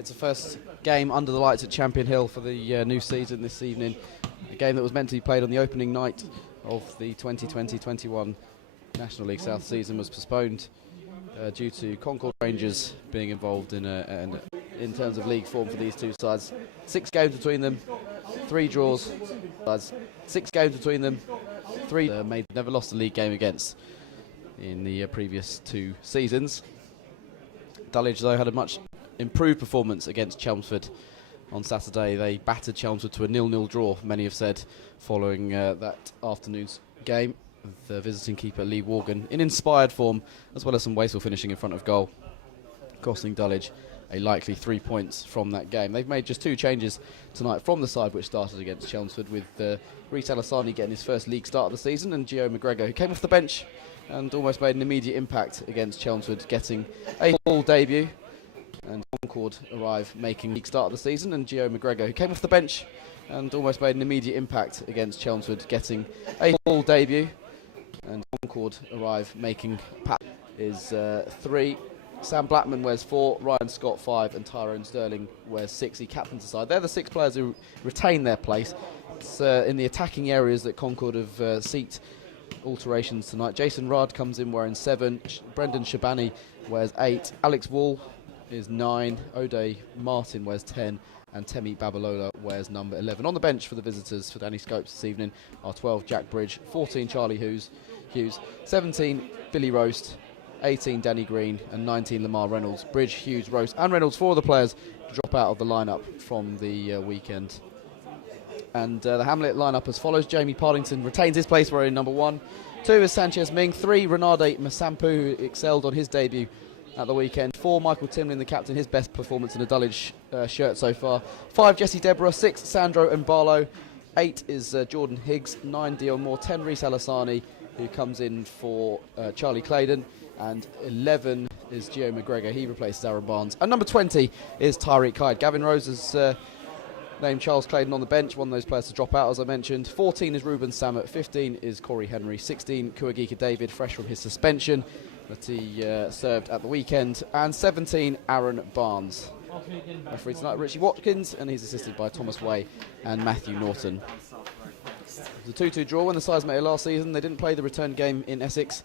It's the first game under the lights at Champion Hill for the new season this evening. A game that was meant to be played on the opening night of the 2020-21 National League South season was postponed due to Concord Rangers being involved in terms of league form for these two sides. 6 games between them, 3 draws. 6 games between them, 3 never lost a league game against in the previous 2 seasons. Dulwich, though, had a much improved performance against Chelmsford on Saturday. They battered Chelmsford to a 0-0 draw, many have said, following that afternoon's game, with the visiting keeper Lee Worgan in inspired form, as well as some wasteful finishing in front of goal, costing Dulwich a likely 3 points from that game. They've made just 2 changes tonight from the side which started against Chelmsford, with Rhys Alasani getting his first league start of the season, and Gio McGregor, who came off the bench and almost made an immediate impact against Chelmsford, getting a full debut. And Concord arrive making league start of the season, and Gio McGregor, who came off the bench and almost made an immediate impact against Chelmsford, getting a full debut. And Concord arrive making is 3. Sam Blackman wears 4, Ryan Scott 5, and Tyrone Sterling wears 6. He captains the side. They're the 6 players who retain their place. It's in the attacking areas that Concord have seeked alterations tonight. Jason Rudd comes in wearing 7, Brendan Shabani wears 8, Alex Wall is 9, O'Day Martin wears 10, and Temi Babalola wears number 11. On the bench for the visitors for Danny Scopes this evening are 12 Jack Bridge, 14 Charlie Hughes, 17 Billy Roast, 18 Danny Green, and 19 Lamar Reynolds. Bridge, Hughes, Roast and Reynolds, 4 of the players drop out of the lineup from the weekend. And the Hamlet lineup as follows: Jamie Partington retains his place wearing number 1. 2 is Sanchez Ming. 3, Renade Masampu, who excelled on his debut at the weekend. 4, Michael Timlin, the captain, his best performance in a Dulwich shirt so far. 5, Jesse Deborah. 6, Sandro and Barlow. 8 is Jordan Higgs. 9, Dion Moore. 10, Rhys Alasani, who comes in for Charlie Claydon. And 11 is Gio McGregor. He replaces Aaron Barnes. And number 20 is Tyreek Hyde. Gavin Rose has named Charles Claydon on the bench, one of those players to drop out, as I mentioned. 14 is Ruben Samet. 15 is Corey Henry. 16, Kuagika David, fresh from his suspension that he served at the weekend. And 17, Aaron Barnes. Referee tonight, Richie Watkins, and he's assisted by Thomas Way and Matthew Norton. It was a 2-2 draw when the sides met here last season. They didn't play the return game in Essex.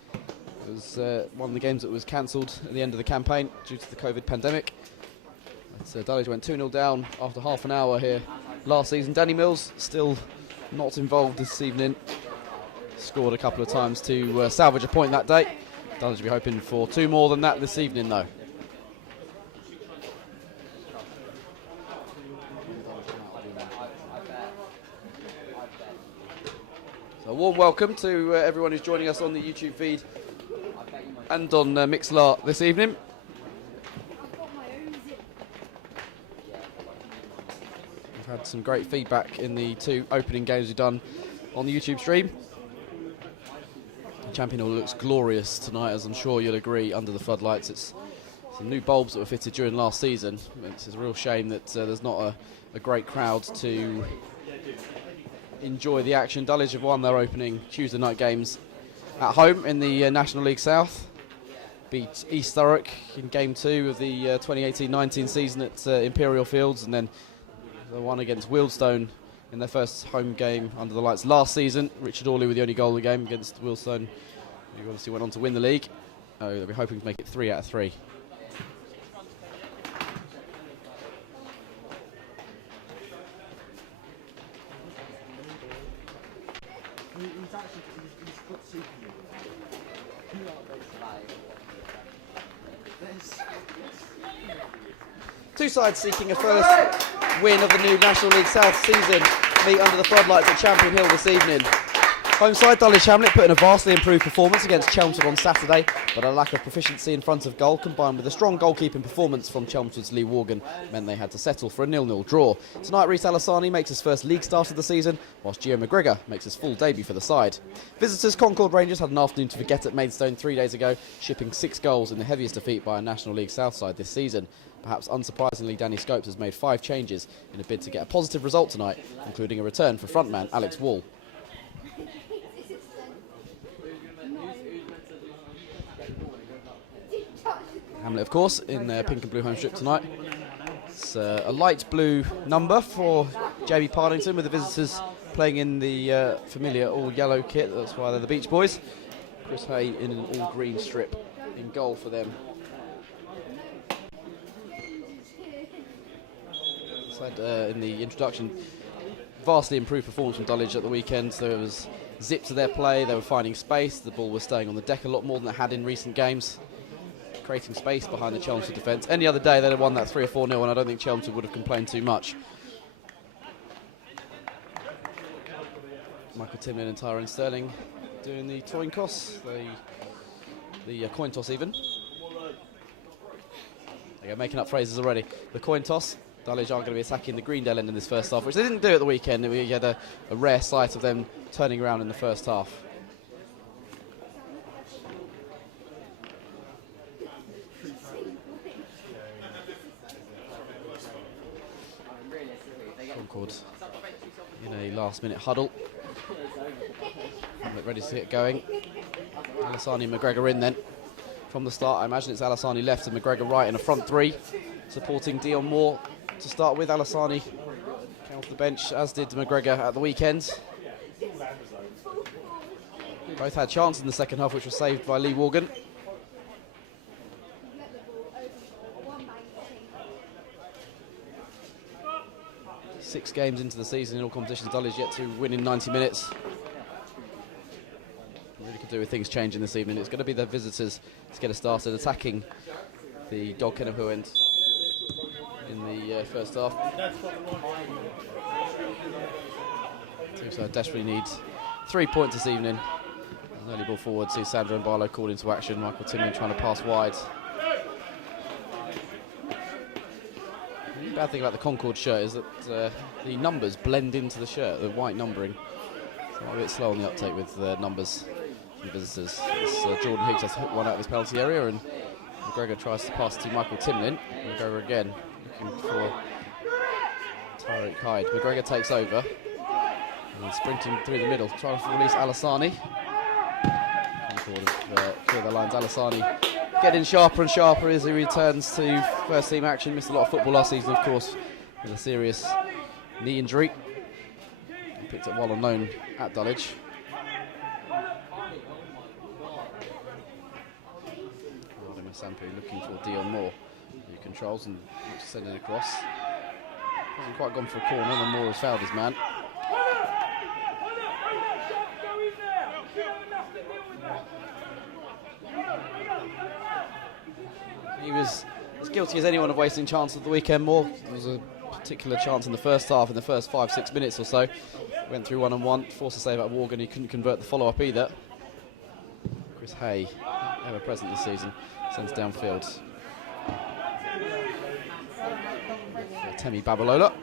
It was one of the games that was cancelled at the end of the campaign due to the COVID pandemic. Dulwich went 2-0 down after half an hour here last season. Danny Mills still not involved this evening. Scored a couple of times to salvage a point that day. Dulwich will be hoping for 2 more than that this evening, though. So a warm welcome to everyone who's joining us on the YouTube feed and on Mixlr this evening. We've had some great feedback in the 2 opening games we've done on the YouTube stream. Champion Hill looks glorious tonight, as I'm sure you'll agree, under the floodlights. It's some new bulbs that were fitted during last season. It's a real shame that there's not a great crowd to enjoy the action. Dulwich have won their opening Tuesday night games at home in the National League South. Beat East Thurrock in Game 2 of the 2018-19 season at Imperial Fields, and then the one against Wealdstone in their first home game under the lights last season. Richard Orley with the only goal of the game against Wealdstone, who obviously went on to win the league. They'll be hoping to make it 3 out of 3. Two sides seeking a first win of the new National League South season meet under the floodlights at Champion Hill this evening. Home side Dulwich Hamlet put in a vastly improved performance against Chelmsford on Saturday, but a lack of proficiency in front of goal combined with a strong goalkeeping performance from Chelmsford's Lee Worgan meant they had to settle for a 0-0 draw. Tonight Rhys Alasani makes his first league start of the season, whilst Gio McGregor makes his full debut for the side. Visitors Concord Rangers had an afternoon to forget at Maidstone 3 days ago, shipping 6 goals in the heaviest defeat by a National League South side this season. Perhaps unsurprisingly, Danny Scopes has made 5 changes in a bid to get a positive result tonight, including a return for frontman Alex Wall. Hamlet, of course, in their pink and blue home strip tonight. It's a light blue number for Jamie Partington, with the visitors playing in the familiar all-yellow kit. That's why they're the Beach Boys. Chris Hay in an all-green strip in goal for them. Said in the introduction, vastly improved performance from Dulwich at the weekend. There was zip to their play, they were finding space, the ball was staying on the deck a lot more than it had in recent games, creating space behind the Chelmsford defence. Any other day they'd have won that 3 or 4-0, and I don't think Chelmsford would have complained too much. Michael Timlin and Tyrone Sterling doing the coin toss, the coin toss even. They're making up phrases already. The coin toss. Dulwich aren't going to be attacking the Greendale end in this first half, which they didn't do at the weekend. We had a rare sight of them turning around in the first half. Concord in a last-minute huddle. Ready to get going. Alassani and McGregor in then. From the start, I imagine it's Alassani left and McGregor right in a front three, supporting Dion Moore. To start with, Alassani came off the bench, as did McGregor at the weekend. Both had chances in the second half, which was saved by Lee Morgan. Six games into the season in all competitions, Dulwich yet to win in 90 minutes. Really could do with things changing this evening. It's going to be the visitors to get us started, attacking the Dog Kennel end in the first half. Team side desperately need 3 points this evening. An early ball forward, see Sandro and Barlow called into action. Michael Timlin trying to pass wide. The bad thing about the Concord shirt is that the numbers blend into the shirt, the white numbering. So a bit slow on the uptake with the numbers from the visitors. Jordan Higgs has to hook one out of his penalty area, and McGregor tries to pass to Michael Timlin. McGregor again looking for Tyreek Hyde. McGregor takes over and sprinting through the middle, trying to release Alassani. Concord have cleared the lines. Alassani getting sharper and sharper as he returns to first team action. Missed a lot of football last season, of course, with a serious knee injury. He picked up well on loan at Dulwich. Sampi looking for Dion Moore. He controls and looks to send it across. Hasn't quite gone for a corner, and Moore has fouled his man. He was as guilty as anyone of wasting chances at the weekend. Moore, there was a particular chance in the first half, in the first 5-6 minutes or so. Went through one-on-one, forced a save out of Morgan. He couldn't convert the follow-up either. Chris Hay, ever present this season, sends downfield. Temi Babalola.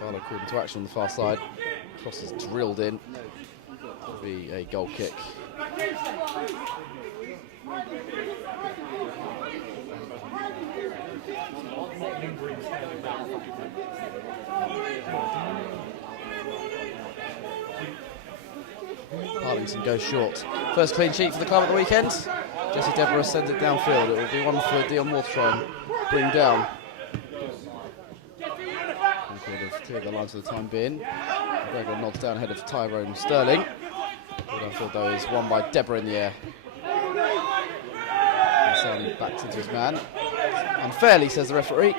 Barlow called into action on the far side. Cross is drilled in. It'll be a goal kick. Partington goes short. First clean sheet for the club at the weekend. Jesse Deborah sends it downfield. It will be one for Dion Moore to try and bring down. Concord have cleared the lines for the time being. McGregor nods down ahead of Tyrone Sterling. Downfield though is won by Deborah in the air. Sani backs into his man. Unfairly, says the referee.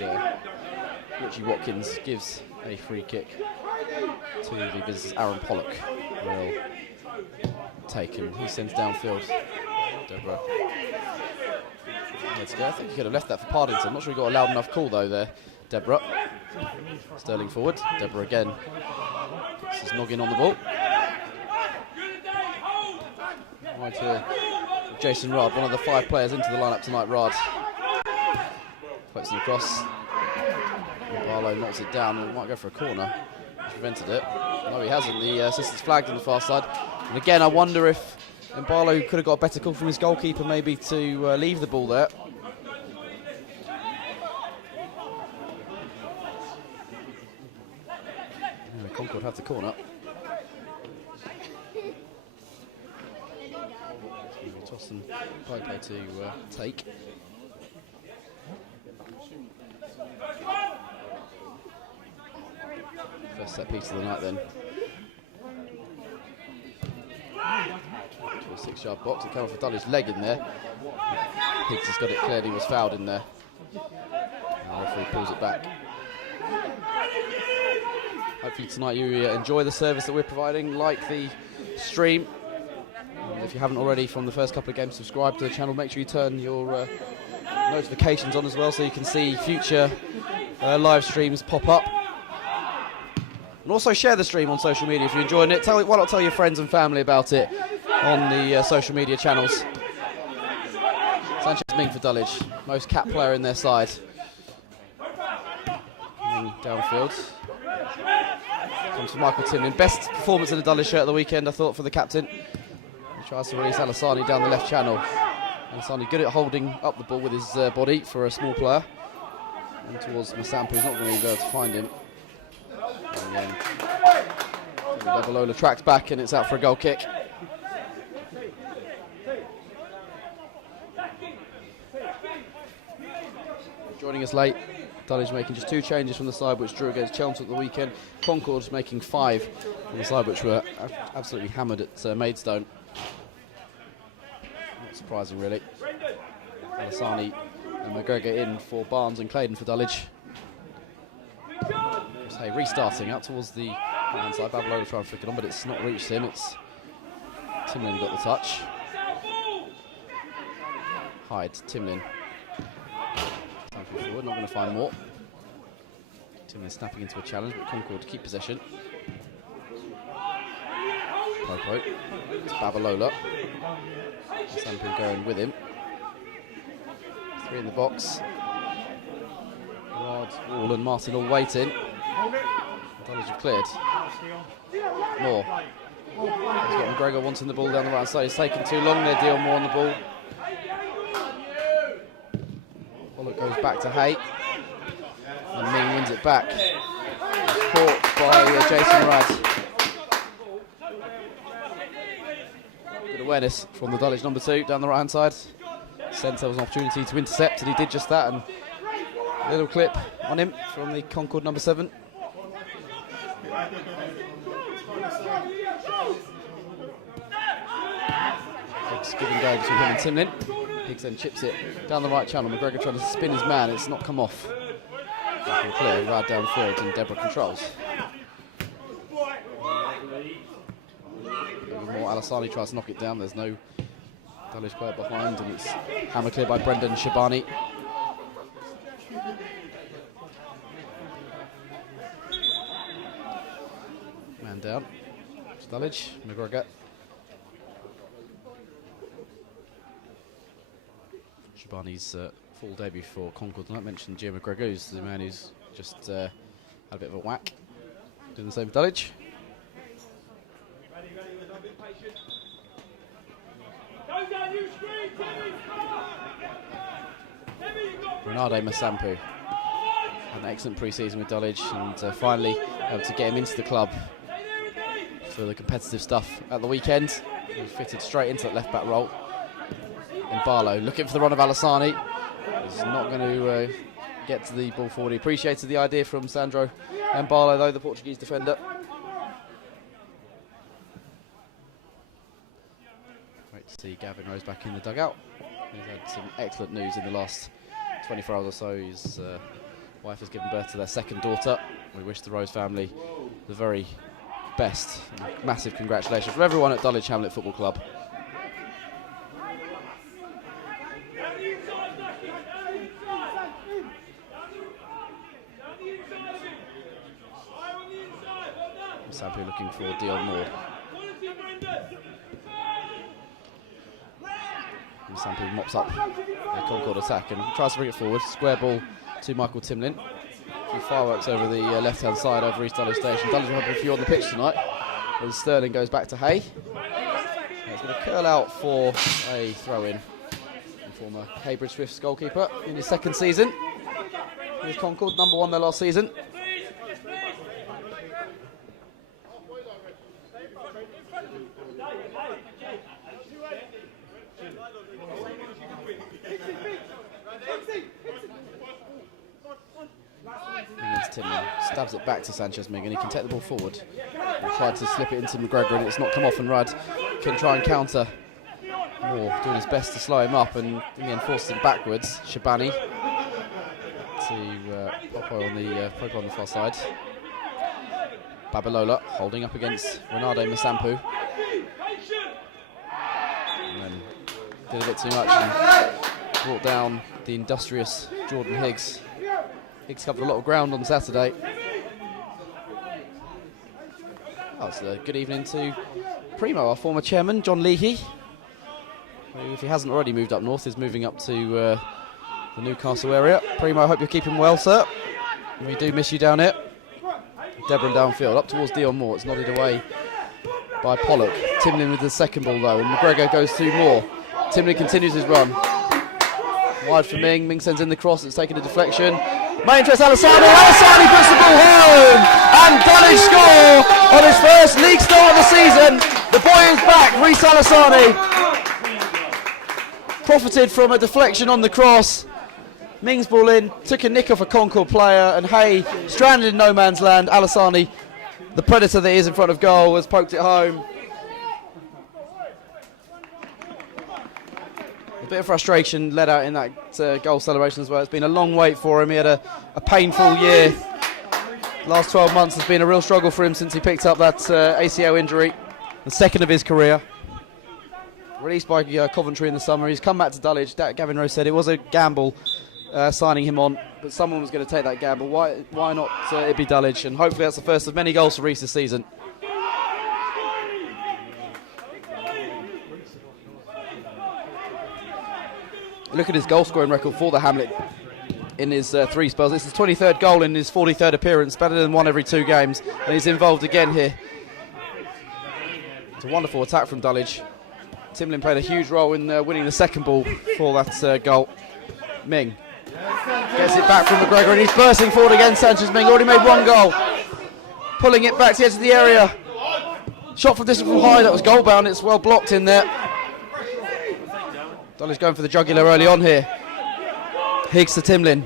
And Richie Watkins gives a free kick to the visitors. Aaron Pollock will take him. He sends downfield. Deborah. Let's go. I think he could have left that for Partington. I'm not sure he got a loud enough call though there. Deborah. Sterling forward. Deborah again. This is Noggin on the ball. Right here. Jason Rard, one of the 5 players into the lineup tonight. Rard floats it across. Barlow knocks it down and might go for a corner. He's prevented it. No, he hasn't. The assistant's flagged on the far side. And again, I wonder if Barlow could have got a better call from his goalkeeper maybe to leave the ball there. Concord have the corner. Cross and Popo to take. First set piece of the night then. To a 6-yard box. It came off a Dulwich leg in there. Higgs has got it cleared. He was fouled in there. And the referee pulls it back. Hopefully tonight you enjoy the service that we're providing. Like the stream. And if you haven't already from the first couple of games, subscribe to the channel. Make sure you turn your notifications on as well so you can see future live streams pop up. And also share the stream on social media if you're enjoying it. Why not tell your friends and family about it on the social media channels. Sanchez Ming for Dulwich, most capped player in their side. And downfield. Comes from Michael Timlin. Best performance in the Dulwich shirt of the weekend, I thought, for the captain. He tries to release Alassani down the left channel. Alassani good at holding up the ball with his body for a small player. And towards Masampu, who's not going to be able to find him. And Babalola tracks back and it's out for a goal kick. Joining us late, Dulwich making just 2 changes from the side which drew against Chelmsford at the weekend. Concord making 5 from the side which were absolutely hammered at Maidstone. Not surprising really. Alassani and McGregor in for Barnes and Claydon for Dulwich. Hey, restarting out towards the right-hand side. Babalola trying to flick it on, but it's not reached him. It's Timlin who got the touch. Hyde, Timlin. Forward, not going to find more. Timlin snapping into a challenge, but Concord to keep possession. Popo to Babalola. Sampu going with him. 3 in the box. Ward, Wall and Martin all waiting. Dulwich have cleared. Moore. He's got McGregor wanting the ball down the right side. He's taken too long there, Dion Moore on the ball. Well, it goes back to Hay. And Ming wins it back. It's caught by Jason Rudd. Good awareness from the Dulwich number 2 down the right hand side. Centre was an opportunity to intercept and he did just that. And a little clip on him from the Concord number 7. Higgs giving go between him and Timlin. Higgs then chips it down the right channel. McGregor trying to spin his man. It's not come off. Clear, right downfield, and Deborah controls. More Alassani tries to knock it down. There's no Dulwich player behind, and it's hammer clear by Brendan Shabani. Man down. It's Dulwich, McGregor. Shabani's full debut for Concord tonight. Mentioned Jim McGregor, who's the man who's just had a bit of a whack. Doing the same for Dulwich. Bernardo Masampu had an excellent pre-season with Dulwich and finally able to get him into the club for the competitive stuff at the weekend. He fitted straight into that left-back role. And Barlow looking for the run of Alassani. He's not going to get to the ball forward. He appreciated the idea from Sandro and Barlow, though, the Portuguese defender. Great to see Gavin Rose back in the dugout. He's had some excellent news in the last 24 hours or so. His wife has given birth to their second daughter. We wish the Rose family the very best. Massive congratulations from everyone at Dulwich Hamlet Football Club. Sampu looking for Dion Moore. And Sampu mops up the Concord attack and tries to bring it forward. Square ball to Michael Timlin. A few fireworks over the left-hand side over East Dulwich Station. Dulwich will have a few on the pitch tonight. As Sterling goes back to Hay. It's going to curl out for a throw-in. Former Cambridge Swifts goalkeeper in his second season with Concord, number 1 their last season. Timlin stabs it back to Sanchez Ming, and he can take the ball forward. He tried to slip it into McGregor, and it's not come off, and Rudd can try and counter. Moore doing his best to slow him up, and in the end forces him backwards. Shabani to Popo on the far side. Babalola holding up against Renado Masampu. And then did a bit too much and brought down the industrious Jordan Higgs. Higgs covered a lot of ground on Saturday. Oh, so good evening to Primo, our former chairman, John Leahy, who, if he hasn't already moved up north, is moving up to the Newcastle area. Primo, I hope you're keeping well, sir. We do miss you down here. Deborah downfield, up towards Dion Moore. It's nodded away by Pollock. Timlin with the second ball though, and McGregor goes to Moore. Timlin continues his run. Wide for Ming. Ming sends in the cross. It's taken a deflection. Main interest, Alassani. Alassani puts the ball home, and Dulwich score on his first league start of the season. The boy is back. Reece Alassani profited from a deflection on the cross. Ming's ball in, took a nick off a Concord player, and Hay, stranded in no man's land. Alassani, the predator that he is in front of goal, has poked it home. A bit of frustration let out in that goal celebration as well. It's been a long wait for him. He had a painful year. Last 12 months has been a real struggle for him since he picked up that ACL injury, the second of his career. Released by Coventry in the summer. He's come back to Dulwich. Gavin Rose said it was a gamble signing him on, but someone was going to take that gamble. Why not it be Dulwich? And hopefully that's the first of many goals for Reece this season. Look at his goal scoring record for the Hamlet in his 3 spells. This is his 23rd goal in his 43rd appearance, better than 1 every 2 games, and he's involved again here. It's a wonderful attack from Dulwich. Timlin played a huge role in winning the second ball for that goal. Ming gets it back from McGregor, and he's bursting forward again. Sanchez Ming already made 1 goal. Pulling it back to the edge of the area. Shot from distance from high, that was goal bound. It's well blocked in there. Dulwich going for the jugular early on here. Higgs to Timlin.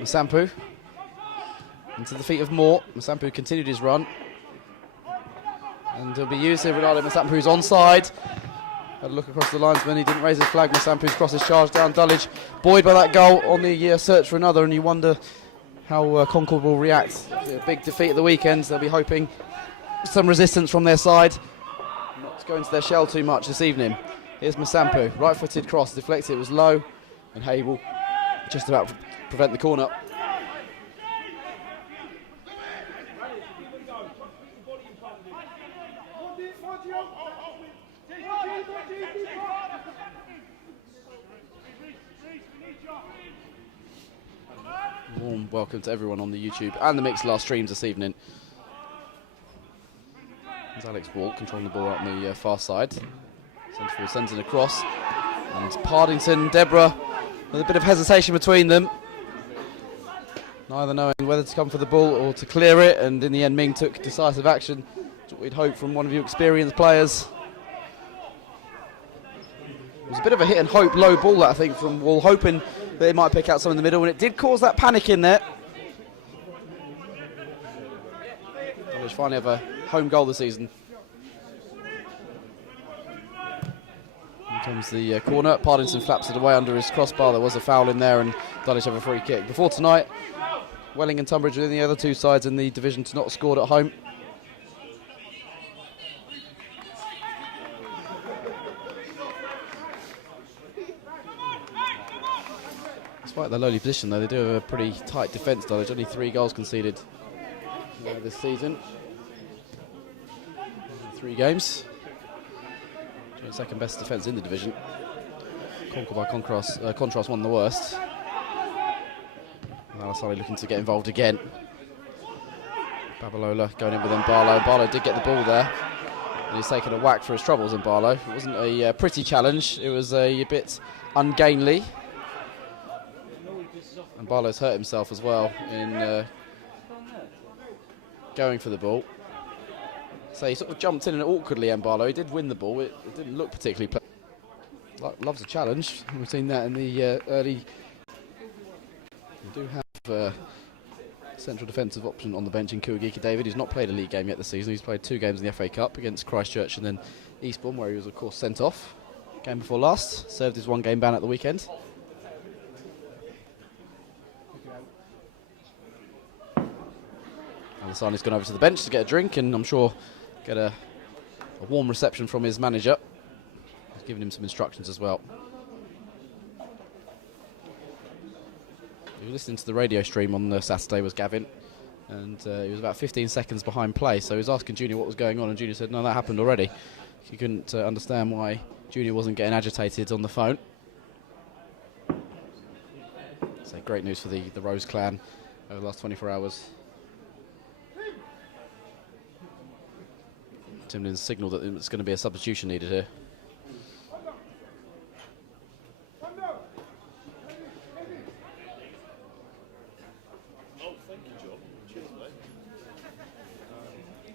Masampu into the feet of Moore. Masampu continued his run, and he'll be used here. Ronaldo Masampu's onside. Had a look across the linesman, he didn't raise his flag. Masampu's cross is charged down Dulwich. Buoyed by that goal on the search for another, and you wonder how Concord will react. A big defeat at the weekend. They'll be hoping some resistance from their side. Not to go into their shell too much this evening. Here's Masampu, right-footed cross, deflected, it was low, and Hay will just about prevent the corner. Warm welcome to everyone on the YouTube and the Mixlr streams this evening. There's Alex Walt controlling the ball out on the far side. Centre forward sends it across, and it's Partington, Deborah, with a bit of hesitation between them. Neither knowing whether to come for the ball or to clear it, and in the end Ming took decisive action. That's what we'd hope from one of you experienced players. It was a bit of a hit and hope low ball that I think from Wall, hoping that it might pick out some in the middle, and it did cause that panic in there. Dulwich finally have a home goal this season. Here comes the corner. Partington flaps it away under his crossbar. There was a foul in there, and Dulwich have a free kick. Before tonight, Welling and Tunbridge were the other 2 sides in the division to not have scored at home. Despite their lowly position, though, they do have a pretty tight defence, Dulwich. Only 3 goals conceded this season. 3 games. Second best defence in the division. Concord by contrast one of the worst. Alassani looking to get involved again. Babalola going in with Mbalo. Barlow did get the ball there, and he's taken a whack for his troubles in Barlow. It wasn't a pretty challenge, it was a bit ungainly. And Barlow's hurt himself as well in going for the ball. So he sort of jumped in and awkwardly, Mbalo. He did win the ball. It didn't look particularly loves a challenge. We've seen that in the early do have central defensive option on the bench in Kuagika David. He's not played a league game yet this season. He's played 2 games in the FA Cup against Christchurch and then Eastbourne, where he was of course sent off. Game before last, served his 1 game ban at the weekend. Alasani's gone over to the bench to get a drink and I'm sure get a warm reception from his manager. He's given him some instructions as well. He was listening to the radio stream on Saturday, was Gavin, and he was about 15 seconds behind play, so he was asking Junior what was going on, and Junior said, no, that happened already. He couldn't understand why Junior wasn't getting agitated on the phone. So great news for the Rose clan over the last 24 hours. Timlin's signalled that there's going to be a substitution needed here.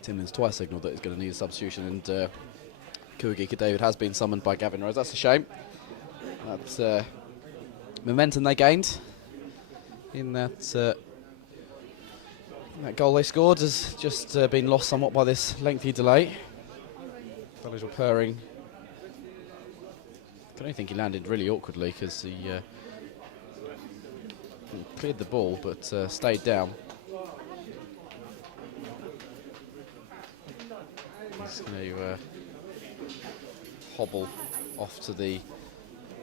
Timlin's twice signalled that he's going to need a substitution, and Kuagika David has been summoned by Gavin Rose. That's a shame. That's momentum they gained in that goal they scored has just been lost somewhat by this lengthy delay. Fellows were purring. I can only think he landed really awkwardly because he cleared the ball but stayed down. He's going to hobble off to the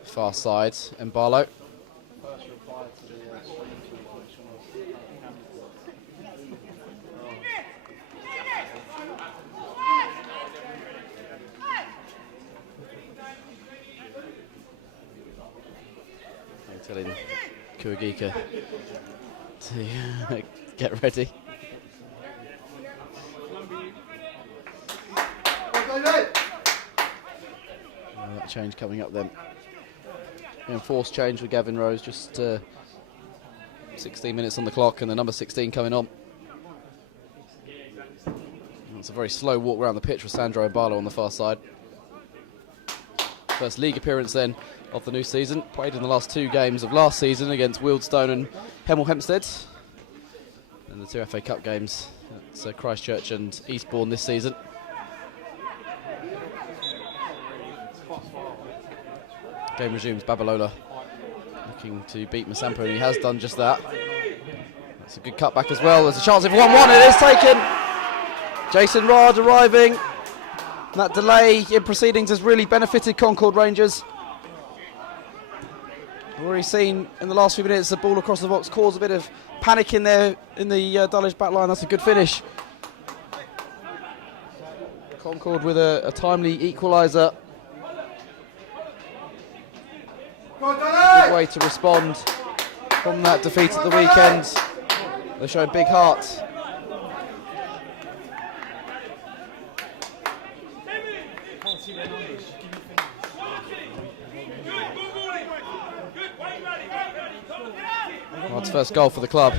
far side. And Barlow. Telling Kuagika to get ready. That change coming up then. Enforced change with Gavin Rose, just 16 minutes on the clock and the number 16 coming on. It's a very slow walk around the pitch with Sandro and Barlow on the far side. First league appearance then of the new season. Played in the last 2 games of last season against Wealdstone and Hemel Hempstead. And the 2 FA Cup games at Christchurch and Eastbourne this season. Game resumes. Babalola looking to beat Masampa, and he has done just that. That's a good cutback as well. There's a chance of 1-1. It is taken. Jason Rard arriving. That delay in proceedings has really benefited Concord Rangers. We've already seen in the last few minutes the ball across the box cause a bit of panic in there in the Dulwich back line. That's a good finish. Concord with a timely equaliser. Good way to respond from that defeat at the weekend. They showed big heart. Rard's first goal for the club.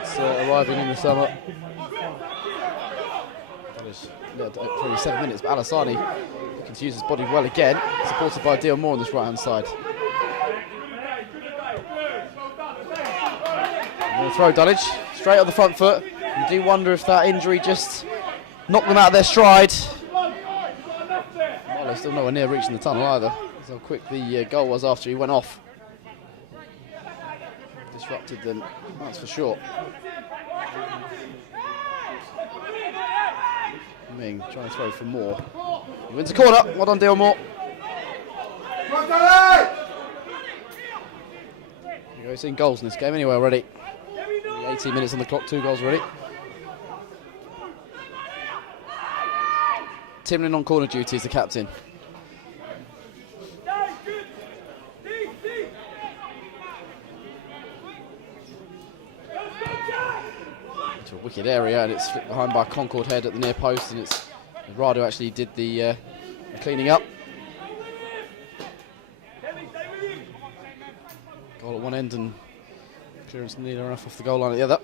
It's arriving in the summer. Probably 7 minutes, but Alasani can use his body well again, supported by Deal Moore on this right-hand side. Going to throw Dulwich straight on the front foot. You do wonder if that injury just knocked them out of their stride. Well, they're still nowhere near reaching the tunnel either. That's how quick the goal was after he went off. Disrupted them, that's for sure. Ming trying to throw for Moore. He wins a corner. Well done, Deal Moore. We've seen goals in this game anyway already. 18 minutes on the clock, 2 goals already. Timlin on corner duty as the captain. Into a wicked area, and it's flipped behind by Concord head at the near post, and it's Rado actually did the cleaning up. Goal at one end and clearance near enough off the goal line at the other.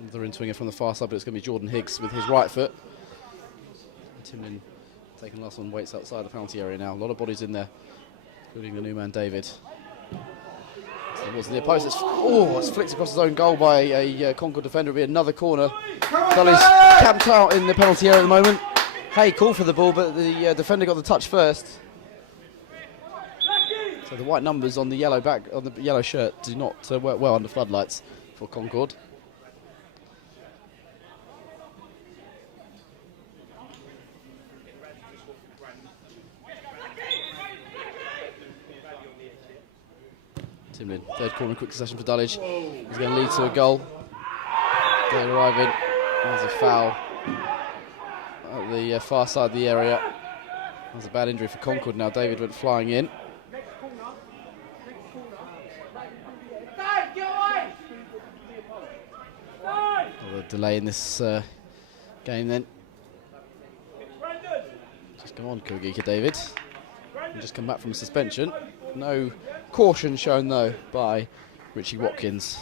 Another in-swinger from the far side, but it's going to be Jordan Higgs with his right foot. Timlin taking the last one, waits outside the penalty area now. A lot of bodies in there including the new man David. Towards the opposite. It's flicked across his own goal by a Concord defender. It'll be another corner. Dulwich camped out in the penalty area at the moment. Hay called for the ball, but the defender got the touch first. So the white numbers on the yellow yellow shirt do not work well under floodlights for Concord. Timlin, third corner, quick succession for Dulwich. He's going to lead to a goal. They're arriving. There's a foul at the far side of the area. There's a bad injury for Concord now. David went flying in. A delay in this game then. Just come on, Kogika David. And just come back from suspension. No caution shown though by Richie Watkins.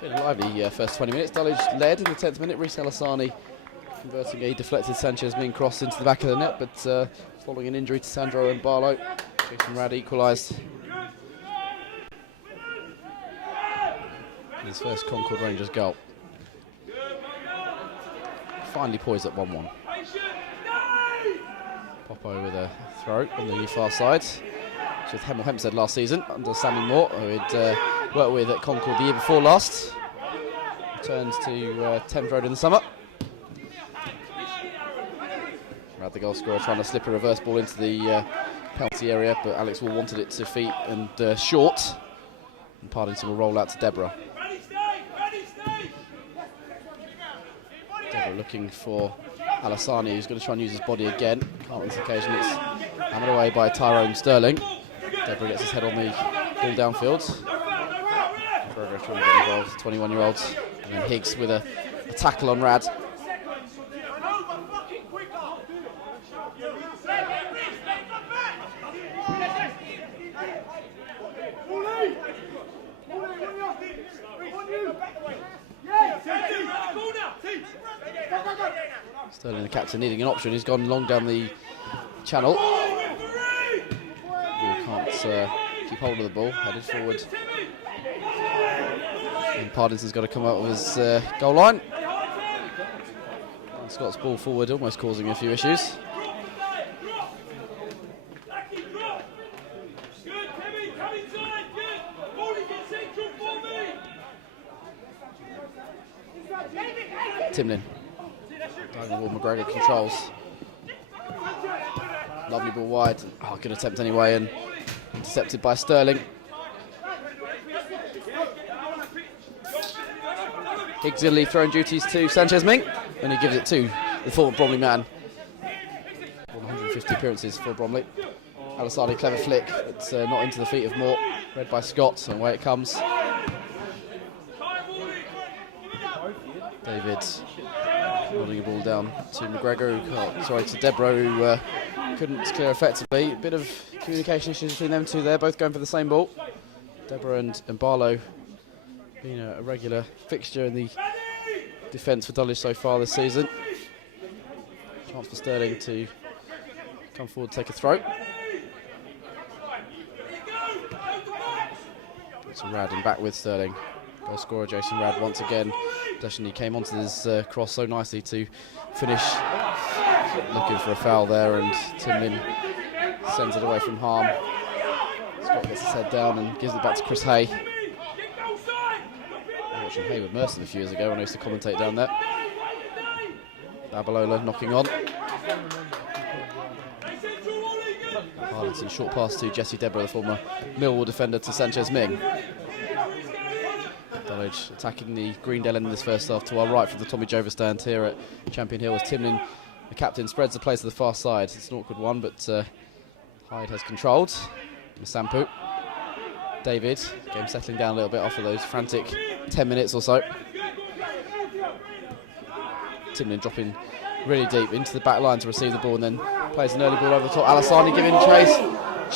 Been a lively first 20 minutes. Dulwich led in the 10th minute. Reece Alasani converting a deflected Sanchez-Ming cross into the back of the net, but following an injury to Sandro and Barlow, Jason Rad equalised. His first Concord Rangers goal. Finally poised at 1-1. Popo with a throw on the far side. With Hemel Hempstead last season under Sammy Moore, who he'd worked with at Concord the year before last. Returns to Thames Road in the summer. Rad, the goal scorer, trying to slip a reverse ball into the penalty area, but Alex Wall wanted it to feet and short. And Partington will roll out to Deborah. Deborah looking for Alasani, who's going to try and use his body again. Can't on this occasion. It's hammered away by Tyrone Sterling. Deborah gets his head on the ball downfield. Deborah trying to get involved, 21-year-olds. And then Higgs with a tackle on Rad. Sterling, the captain, needing an option. He's gone long down the channel. Can't keep hold of the ball, headed forward. And Partington's got to come out with his goal line. And Scott's ball forward, almost causing a few issues. Timlin. Ball McGregor controls. Lovely ball wide. Oh, good attempt anyway, and intercepted by Sterling. Higgs going to leave throwing duties to Sanchez-Ming, and he gives it to the former Bromley man. 150 appearances for Bromley. Alasani, clever flick, but not into the feet of Moore. Read by Scott, and away it comes. David rolling a ball down to McGregor, to Deborah, who couldn't clear effectively. A bit of communication issues between them two there, both going for the same ball. Deborah and Barlow being a regular fixture in the defence for Dulwich so far this season. Chance for Sterling to come forward, take a throw. It's Rad and back with Sterling. Goal scorer Jason Rad once again. Definitely came onto this cross so nicely to finish. Looking for a foul there, and Timlin sends it away from harm. Scott gets his head down and gives it back to Chris Hay. I watched Hayward Merson a few years ago when I used to commentate down there. Babalola knocking on. Harlington short pass to Jesse Deborah, the former Millwall defender, to Sanchez-Ming. Dulwich attacking the Greendale end in this first half to our right from the Tommy Jover stand here at Champion Hill as Timlin, the captain, spreads the play to the far side. It's an awkward one, but Hyde has controlled. Sampu. David, game settling down a little bit after those frantic 10 minutes or so. Timlin dropping really deep into the back line to receive the ball, and then plays an early ball over the top. Alasani giving chase,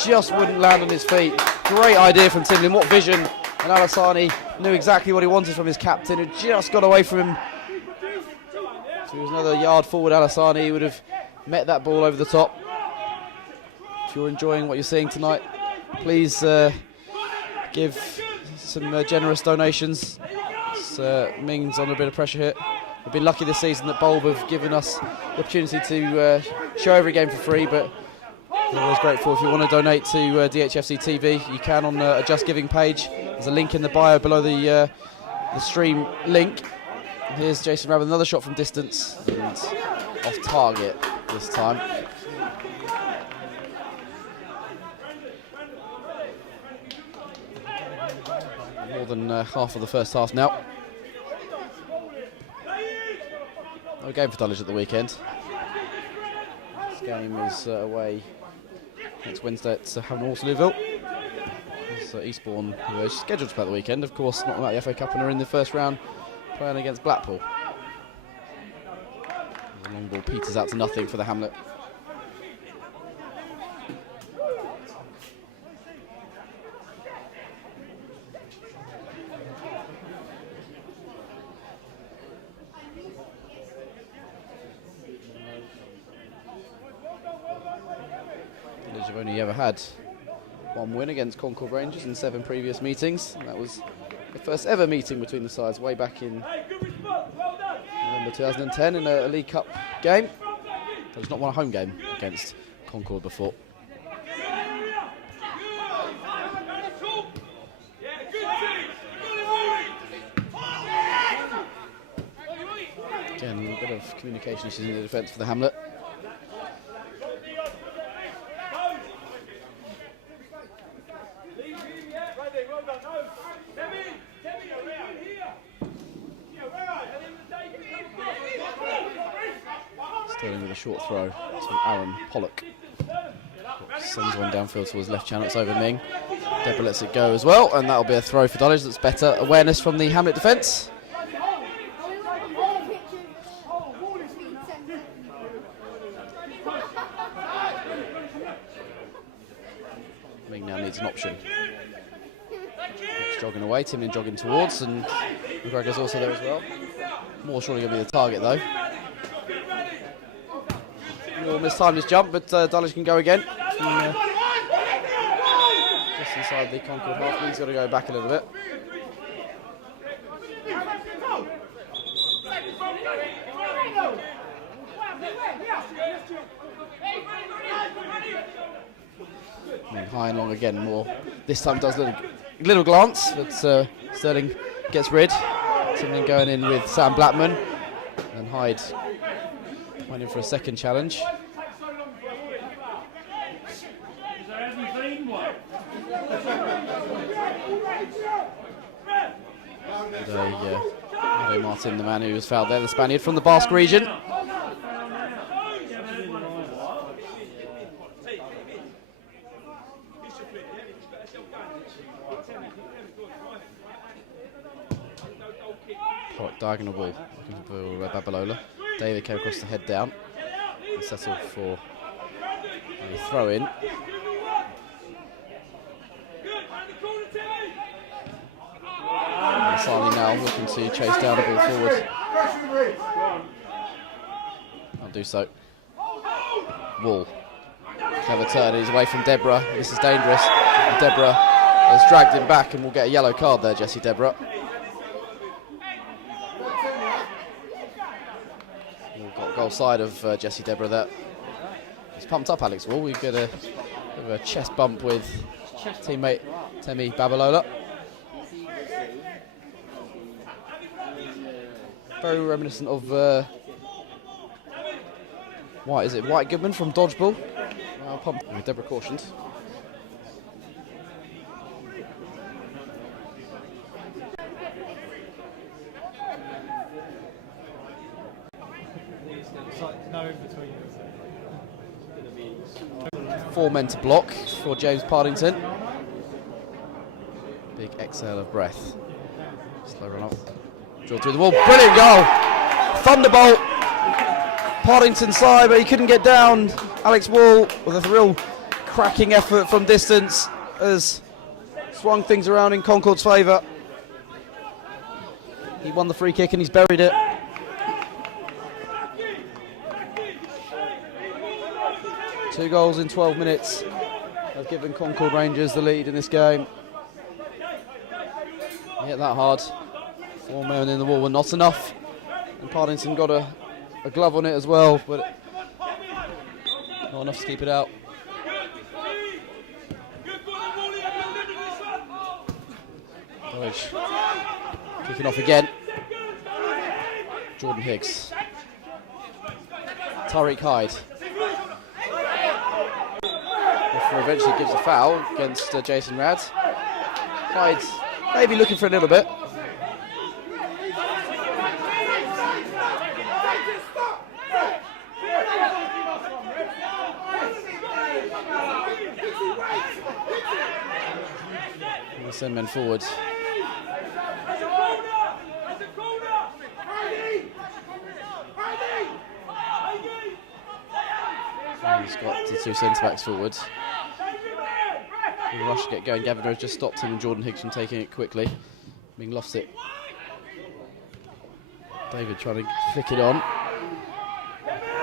just wouldn't land on his feet. Great idea from Timlin, what vision. And Alasani knew exactly what he wanted from his captain, who just got away from him. So he was another yard forward, Alassani, he would have met that ball over the top. If you're enjoying what you're seeing tonight, please give some generous donations. Ming's under a bit of pressure here. We've been lucky this season that Bulb have given us the opportunity to show every game for free, but we're always grateful. If you want to donate to DHFC TV, you can on a Just Giving page. There's a link in the bio below the stream link. Here's Jason Rabb with another shot from distance, and off target this time. More than half of the first half now. No game for Dulwich at the weekend. This game is away next Wednesday at Waterlooville. It's Eastbourne, who are scheduled to play at the weekend. Of course, not about the FA Cup and are in the first round playing against Blackpool. The long ball peters out to nothing for the Hamlet. Have only ever had one win against Concord Rangers in 7 previous meetings, and that was the first ever meeting between the sides way back in November 2010 in a League Cup game. There's not won a home game against Concord before. Again, a bit of communication issues in the defence for the Hamlet. Sterling with a short throw to Aaron Pollock. Sends one downfield towards left channel. It's over Ming. Deborah lets it go as well, and that'll be a throw for Dulwich. That's better awareness from the Hamlet defence. Ming now needs an option. He's jogging away, Timlin jogging towards, and McGregor's also there as well. More surely going to be the target though. Will mistimed his jump, but Dulwich can go again. Just inside the Concord half. He's got to go back a little bit. High and long again. More this time does a little glance, but Sterling gets rid. Timlin going in with Sam Blackman, and Hyde went in for a second challenge. Martin, the man who was fouled there, the Spaniard from the Basque region. Diagonal ball for Babalola. David came across the head down and settled for a throw in. Sali now looking to chase down the ball forward. I'll do so. Wall. Clever turn, he's away from Deborah. This is dangerous. And Deborah has dragged him back and will get a yellow card there, Jesse Deborah. We've got goal side of Jesse Deborah there. He's pumped up Alex Wall. We've got a bit of a chest bump with teammate Temi Babalola. Very reminiscent of White Goodman from Dodgeball. Deborah cautioned. Four men to block for James Partington. Big exhale of breath. Slow run up. Drilled through the wall. Brilliant goal! Thunderbolt! Partington side, but he couldn't get down. Alex Wall with a real cracking effort from distance has swung things around in Concord's favour. He won the free kick and he's buried it. 2 goals in 12 minutes have given Concord Rangers the lead in this game. Hit that hard. 4 men in the wall were not enough. And Partington got a glove on it as well, but not enough to keep it out. Dulwich kicking off again. Jordan Higgs. Tariq Hyde. Referee eventually gives a foul against Jason Rad. Hyde maybe looking for a little bit. We'll send men forward. He's got the 2 centre-backs forward. The rush to get going. Gavin Rose just stopped him and Jordan Higgs from taking it quickly. Being lost it. David trying to flick it on.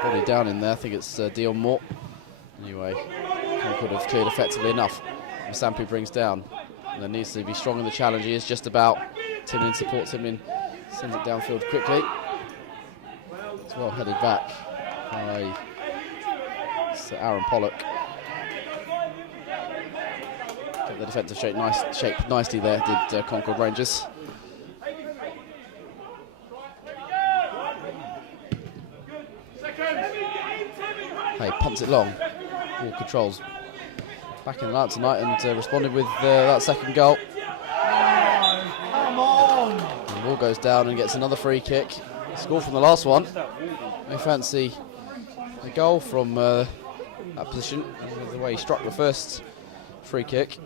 Body down in there. I think it's Dion Moore. Anyway, could have cleared effectively enough. Sampi brings down. And there needs to be strong in the challenge. He is just about. Timlin supports him in. Sends it downfield quickly. It's well headed back by Aaron Pollock. Get the defensive shape nicely there, did Concord Rangers. Hey, punts it long. Ball controls. Back in the line tonight and responded with that second goal. Come on! And Ball goes down and gets another free kick. Score from the last one. I fancy a goal from that position, the way he struck the first free kick.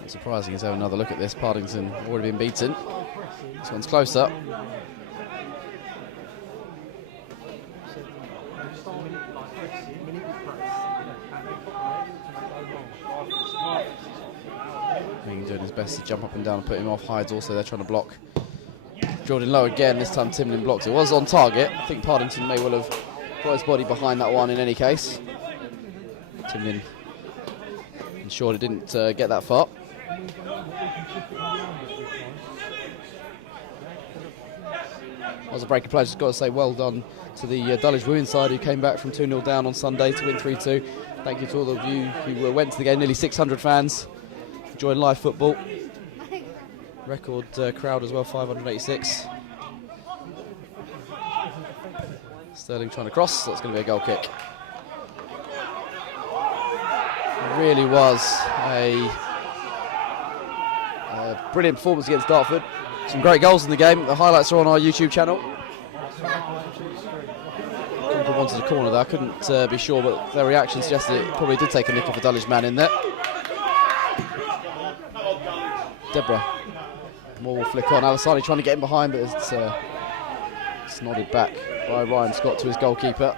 Not surprising, let's have another look at this. Partington already been beaten. This one's closer. Doing his best to jump up and down and put him off. Hyde's also there trying to block. Jordan Lowe again, this time Timlin blocks. It was on target. I think Partington may well have got his body behind that one in any case. Timlin ensured it didn't get that far. That was a break of play. Just got to say well done to the Dulwich women's side who came back from 2-0 down on Sunday to win 3-2. Thank you to all of you who went to the game, nearly 600 fans. Enjoying live football. Record crowd as well, 586. Sterling trying to cross, that's going to be a goal kick. It really was a brilliant performance against Dartford. Some great goals in the game. The highlights are on our YouTube channel. Concord wanted a corner there, I couldn't be sure, but their reaction suggested it probably did take a nick of a Dulwich man in there. Deborah. Moore will flick on. Alasani trying to get in behind, but it's nodded back by Ryan Scott to his goalkeeper.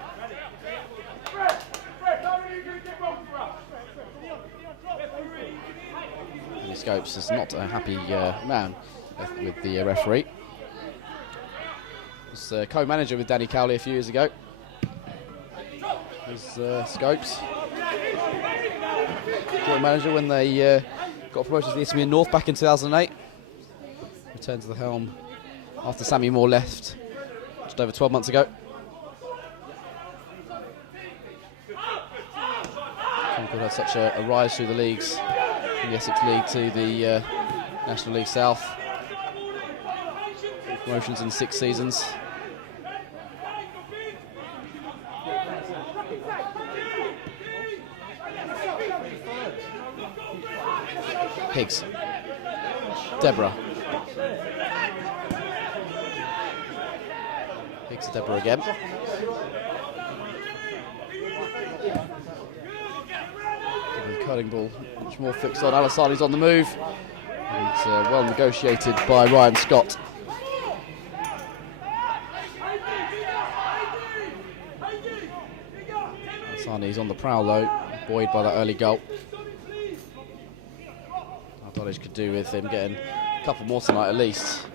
And Scopes is not a happy man with the referee. He was co-manager with Danny Cowley a few years ago. Was Scopes. Joint manager when they got promoted to the Eastern North back in 2008. Returned to the helm after Sammy Moore left just over 12 months ago. Concord had such a rise through the leagues, from the Essex League to the National League South. Promotions in 6 seasons. Higgs. Deborah. Higgs to Deborah again. The curling ball much more fixed on. Alasani's on the move. And well negotiated by Ryan Scott. Sani's on the prowl though, buoyed by that early goal. Dulwich could do with him getting a couple more tonight at least.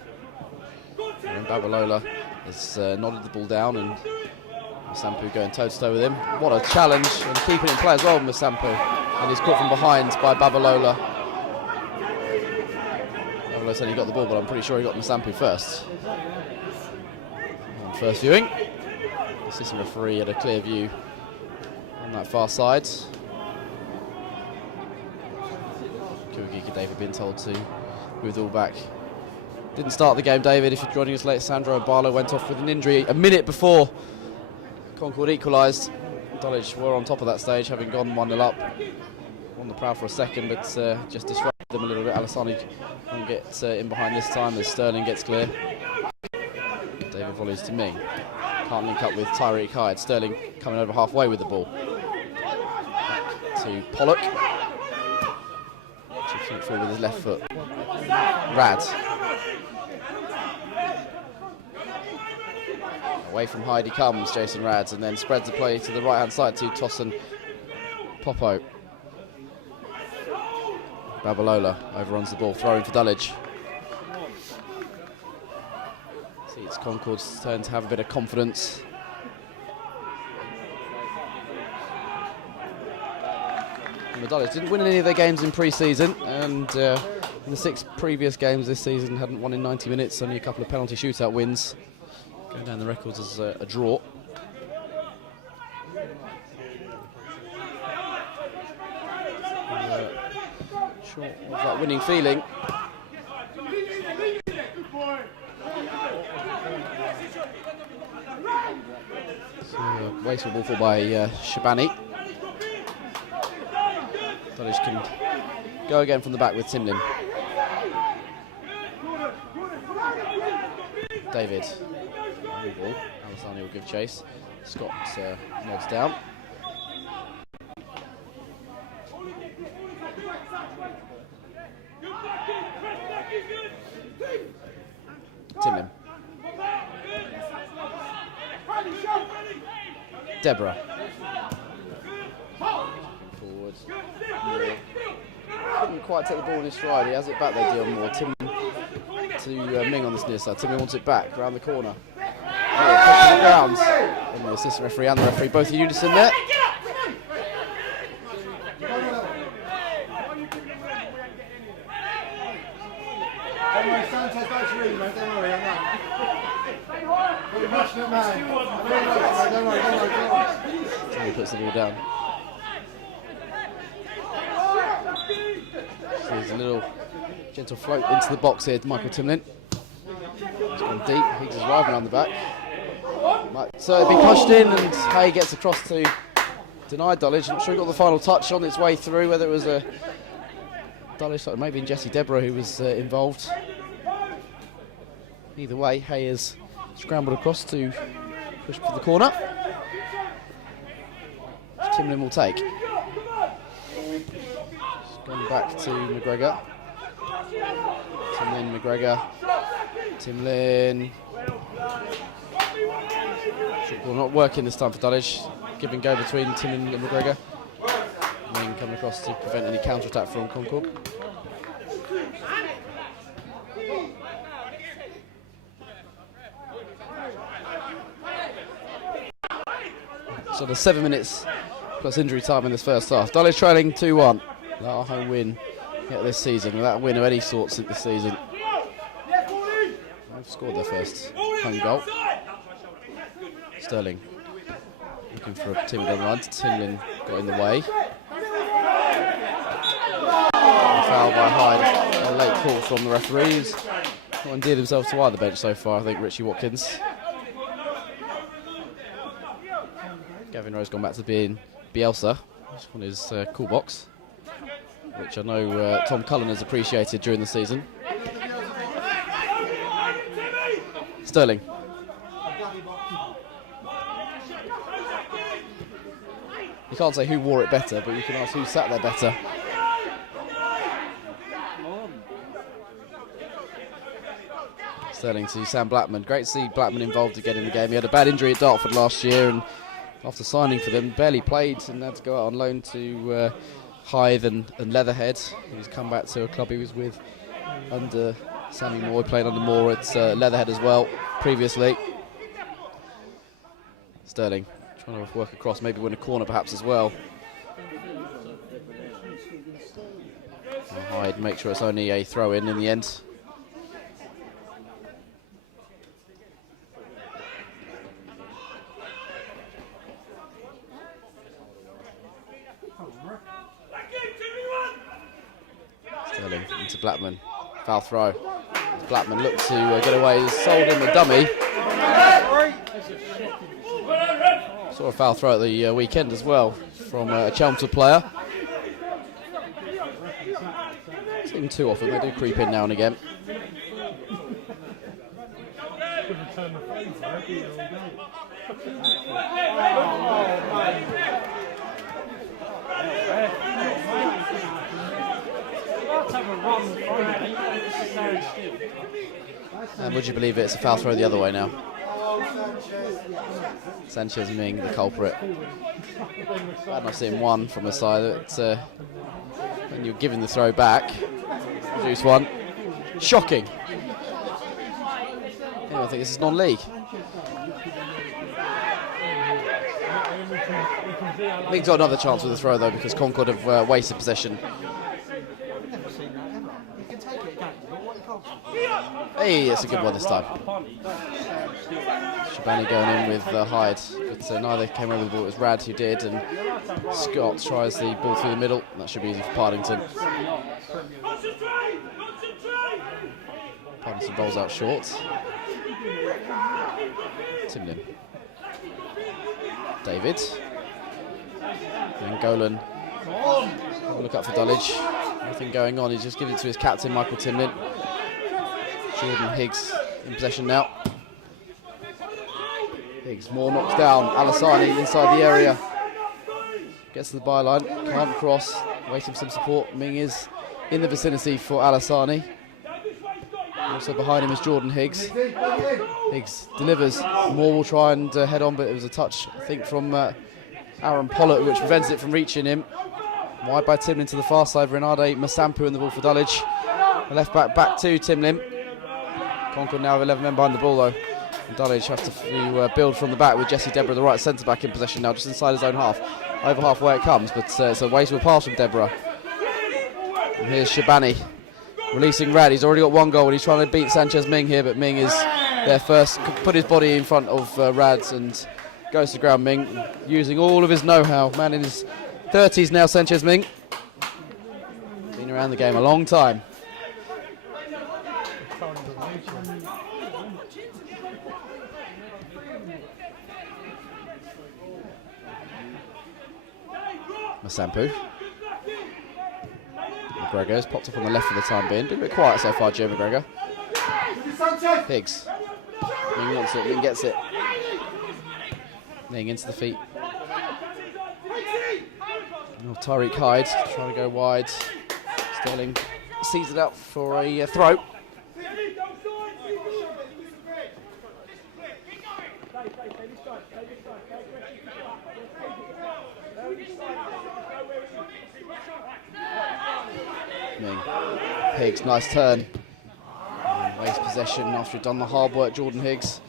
And Babalola has nodded the ball down, and Masampu going toe-to-toe with him. What a challenge, and keeping it in play as well, Masampu. And he's caught from behind by Babalola. Babalola said he got the ball, but I'm pretty sure he got Masampu first. On first viewing, the assistant referee had a clear view on that far side. Kuwagika David being told to move the ball back. Didn't start the game, David. If you're joining us late, Sandro Barlow went off with an injury a minute before Concord equalised. Dulwich were on top of that stage, having gone 1-0 up. On the prowl for a second, but just disrupted them a little bit. Alessani won't get in behind this time as Sterling gets clear. David volleys to Ming. Can't link up with Tyreek Hyde. Sterling coming over halfway with the ball. Back to Pollock. Chips it forward with his left foot. Rad. Away from Hyde he comes, Jason Rads, and then spreads the play to the right-hand side to Tosson Popo. Babalola overruns the ball, throwing for Dulwich. See, it's Concord's turn to have a bit of confidence. And the Dulwich didn't win any of their games in pre-season, and in the 6 previous games this season hadn't won in 90 minutes, only a couple of penalty shootout wins. Going down the records as a draw. Short of that winning feeling. So, wasteful ball for by Shabani. Dulwich can go again from the back with Timlin. David. Alessani will give chase. Scott nods down. Timlin. Deborah. Forward. Couldn't quite take the ball in his stride. He has it back there, Dion Moore. Timlin to Ming on this near side. Timlin wants it back, around the corner. Push to the ground. And the assistant referee and the referee both in unison there. He puts the ball down. So there's a little gentle float into the box here to Michael Timlin. He's gone deep. Higgs is arriving on the back. So it'd be pushed in, and Hay gets across to deny Dulwich. I'm not sure he got the final touch on its way through, whether it was a Dulwich, maybe Jesse Deborah who was involved. Either way, Hay has scrambled across to push for the corner, which Timlin will take. It's gone back to McGregor. Timlin, McGregor. Timlin. Well, not working this time for Dulwich. Give and go between Timlin and McGregor. Ming coming across to prevent any counter-attack from Concord. So there's 7 minutes plus injury time in this first half. Dulwich trailing 2-1. Our home win yet this season, without a win of any sorts this season. They've scored their first home goal. Sterling looking for a Timlin down the line. Timlin got in the way. Foul by Hyde. A late call from the referee, who's not endeared himself to either bench so far, I think, Richie Watkins. Gavin Rose gone back to being Bielsa on his cool box, which I know Tom Cullen has appreciated during the season. Sterling. You can't say who wore it better, but you can ask who sat there better. Sterling to Sam Blackman. Great to see Blackman involved again in the game. He had a bad injury at Dartford last year and after signing for them, barely played and had to go out on loan to Hythe and Leatherhead. He's come back to a club he was with under Sammy Moore. He played under Moore at Leatherhead as well previously. Sterling trying to work across, maybe win a corner perhaps as well. Hyde make sure it's only a throw-in the end. Sterling into Blackman, foul throw. Blackman looked to get away, he's sold him a dummy. Saw a foul throw at the weekend as well from a Chelmsford player. It's even too often, they do creep in now and again. And would you believe it, it's a foul throw the other way now. Sanchez Ming, the culprit. Bad enough seeing one from the side, that when you're giving the throw back, produce one. Shocking. Anyway, I think this is non-league. Ming's got another chance with the throw though, because Concord have wasted possession. Hey, it's a good one this time. Shabani going in with Hyde, but neither came over the ball. It was Rad who did, and Scott tries the ball through the middle. That should be easy for Partington. Partington rolls out short. Timlin. David. And Golan. Look up for Dulwich. Nothing going on. He's just giving it to his captain, Michael Timlin. Jordan Higgs in possession now. Higgs, Moore knocks down. Alassani inside the area. Gets to the byline, can't cross. Waiting for some support. Ming is in the vicinity for Alassani. Also behind him is Jordan Higgs. Higgs delivers. Moore will try and head on, but it was a touch, I think, from Aaron Pollock, which prevents it from reaching him. Wide by Timlin to the far side. Renade Masampu in the ball for Dulwich. The left back to Timlin. Concord now have 11 men behind the ball though. And Dulwich have to build from the back with Jesse Deborah, the right centre back, in possession now, just inside his own half. Over halfway it comes, but it's a wasteful pass from Deborah. And here's Shabani releasing Rad. He's already got one goal and he's trying to beat Sanchez Ming here, but Ming is there first. Put his body in front of Rad's and goes to ground. Ming using all of his know-how. Man in his 30s now, Sanchez Ming. Been around the game a long time. Masampu. McGregor's popped up on the left for the time being. Been a bit quiet so far, Joe McGregor. Higgs. Ming wants it, Ming gets it. Ming into the feet. Oh, Tyreek Hyde trying to go wide. Sterling sees it out for a throw. Ming. Higgs, nice turn. Waste possession after he'd done the hard work, Jordan Higgs.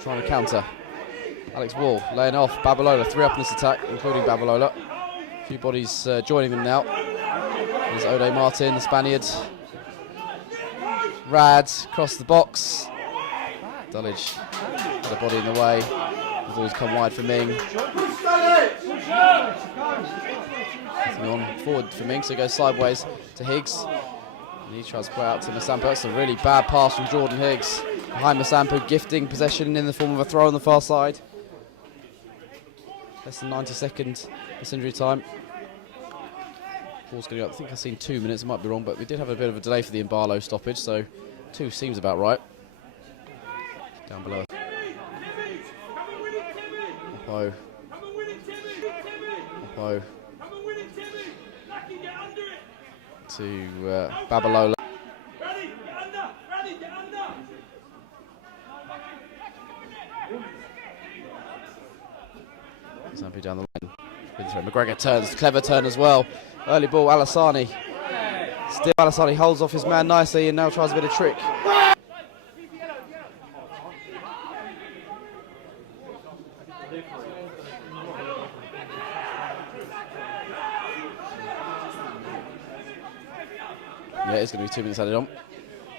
Trying to counter. Alex Wall laying off. Babalola, 3 up in this attack, including Babalola. A few bodies joining them now. There's Ode Martin, the Spaniard. Rad across the box. Dulwich had a body in the way. The ball's come wide for Ming. Nothing on forward for Ming, so it goes sideways to Higgs. And he tries to play out to Masampu. That's a really bad pass from Jordan Higgs. Behind Masampu, gifting possession in the form of a throw on the far side. Less than 90 seconds this injury time. Ball's going up. I think I've seen 2 minutes, I might be wrong, but we did have a bit of a delay for the Imbalo stoppage, so 2 seems about right. Down below. Oppo. Oppo. To Babalola. Masampu down the line. McGregor turns, clever turn as well. Early ball, Alassani. Still Alassani holds off his man nicely and now tries a bit of trick. Yeah, it's going to be 2 minutes added on.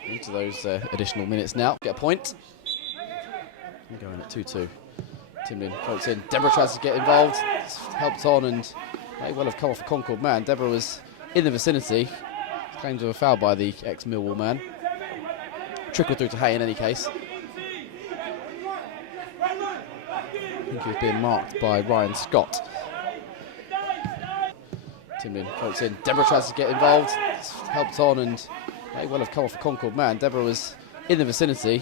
Into those additional minutes now. Get a point. We're going at 2-2. Timlin floats in. Deborah tries to get involved. It's helped on and may well have come off a Concord man. Deborah was in the vicinity. Claimed to have fouled by the ex-Millwall man. Trickled through to Hay in any case. I think he was being marked by Ryan Scott. Timlin floats in. Deborah tries to get involved. It's helped on and may well have come off a Concord man. Deborah was in the vicinity.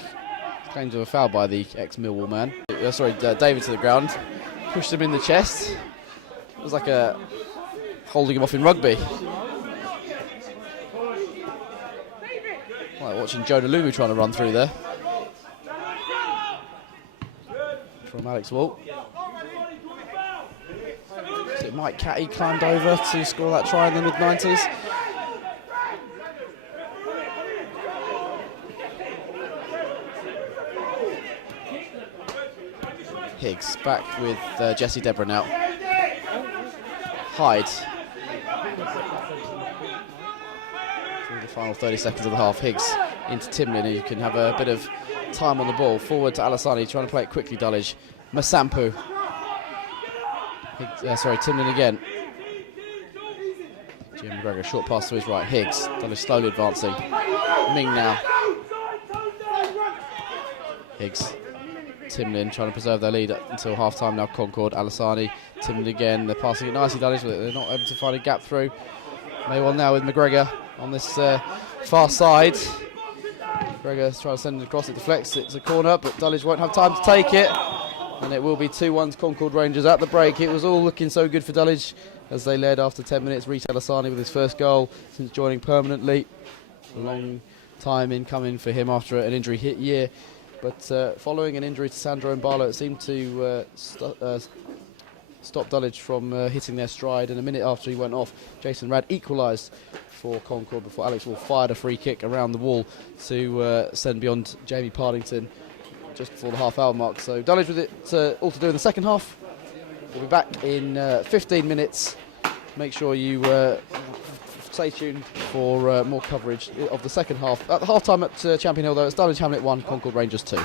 Claimed to have fouled by the ex-Millwall man. David to the ground. Pushed him in the chest. It was like holding him off in rugby. Like watching Jonah Lumu trying to run through there. From Alex Wall. So Mike Catty climbed over to score that try in the mid-90s. Higgs back with Jesse Deborah now. Hyde. Through the final 30 seconds of the half. Higgs into Timlin, who can have a bit of time on the ball. Forward to Alassani, trying to play it quickly, Dulwich. Masampu. Timlin again. Jim McGregor, short pass to his right. Higgs. Dulwich slowly advancing. Ming now. Higgs. Timlin trying to preserve their lead until half-time now. Concord, Alassani, Timlin again. They're passing it nicely, Dulwich, but they're not able to find a gap through. Maywell now with McGregor on this far side. McGregor trying to send it across, it deflects, it's a corner, but Dulwich won't have time to take it. And it will be 2-1 Concord Rangers at the break. It was all looking so good for Dulwich as they led after 10 minutes. Reece Alassani with his first goal since joining permanently. A long time in coming for him after an injury hit year. But following an injury to Sandro and Barlow, it seemed to stop Dulwich from hitting their stride. And a minute after he went off, Jason Rad equalised for Concord before Alex Wall fired a free kick around the wall to send beyond Jamie Partington just before the half-hour mark. So Dulwich with it all to do in the second half. We'll be back in 15 minutes. Make sure you stay tuned for more coverage of the second half. At the half-time at Champion Hill, though, it's Dulwich Hamlet 1, Concord Rangers 2.